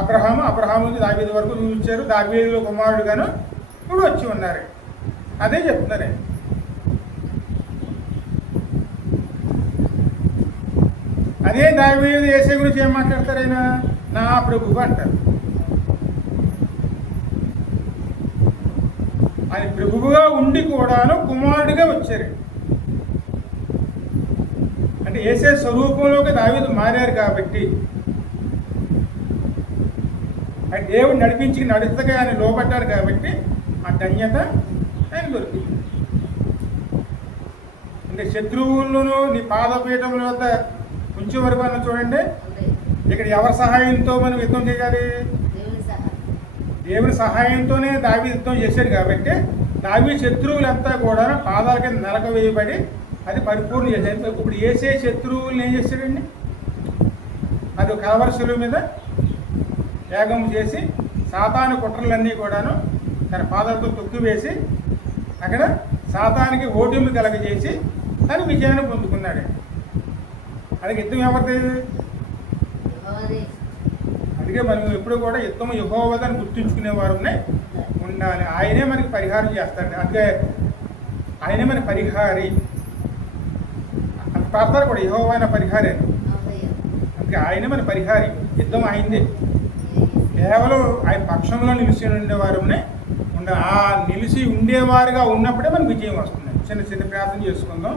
అబ్రహాము నుంచి దావీదు వరకు చూపించారు. దావీదులో కుమారుడుగాను ఇప్పుడు వచ్చి ఉన్నారు. అదే చెప్తున్నారు. అదే దావీదు యేసయ్య గురించి ఏం మాట్లాడతారు? ఆయన నా ప్రభువు అంటారు. ఆయన ప్రభువుగా ఉండి కూడాను కుమారుడిగా వచ్చారు. అంటే యేసయ్య స్వరూపంలోకి దావీదు మారారు కాబట్టి, ఆయన దేవుడు నడుస్తగా ఆయన లోబడ్డారు కాబట్టి ఆ ధన్యత ఆయన దొరికింది. అంటే శత్రువులను నీ పాదపీఠముల వద్ద ఉంచే వరకు అన్న చూడండి. ఇక్కడ ఎవరి సహాయంతో మనం యుద్ధం చేయాలి? దేవుని సహాయంతోనే దావీదు యుద్ధం చేశాడు కాబట్టి దావీదు శత్రువులంతా కూడా పాదాల కింద నలక వేయబడి అది పరిపూర్ణ చేశాడు. ఇప్పుడు యేసయ్య శత్రువులను ఏం చేశాడండి? అది కల్వరి శిలువ మీద యాగం చేసి సాతాను కుట్రలన్నీ కూడాను తన పాదాలతో తొక్కివేసి అక్కడ సాతానికి ఓటమి కలగజేసి తన విజయాన్ని పొందుకున్నాడు. అది యుద్ధం ఎవరిది? అందుకే మనం ఎప్పుడు కూడా యుద్ధం యెహోవాదని గుర్తుంచుకునే వారునే ఉండాలి. ఆయనే మనకి పరిహారం చేస్తాడు. అందుకే ఆయనే మన పరిహారి. ప్రార్థన కూడా యెహోవా అయిన పరిహారే. అందుకే ఆయనే మన పరిహారి. యుద్ధం ఆయనదే. కేవలం ఆయన పక్షంలో నిలిచి ఉండేవారునే నిలిచి ఉండేవారుగా ఉన్నప్పుడే మనకు విజయం వస్తుంది. చిన్న చిన్న ప్రార్థన చేసుకుందాం.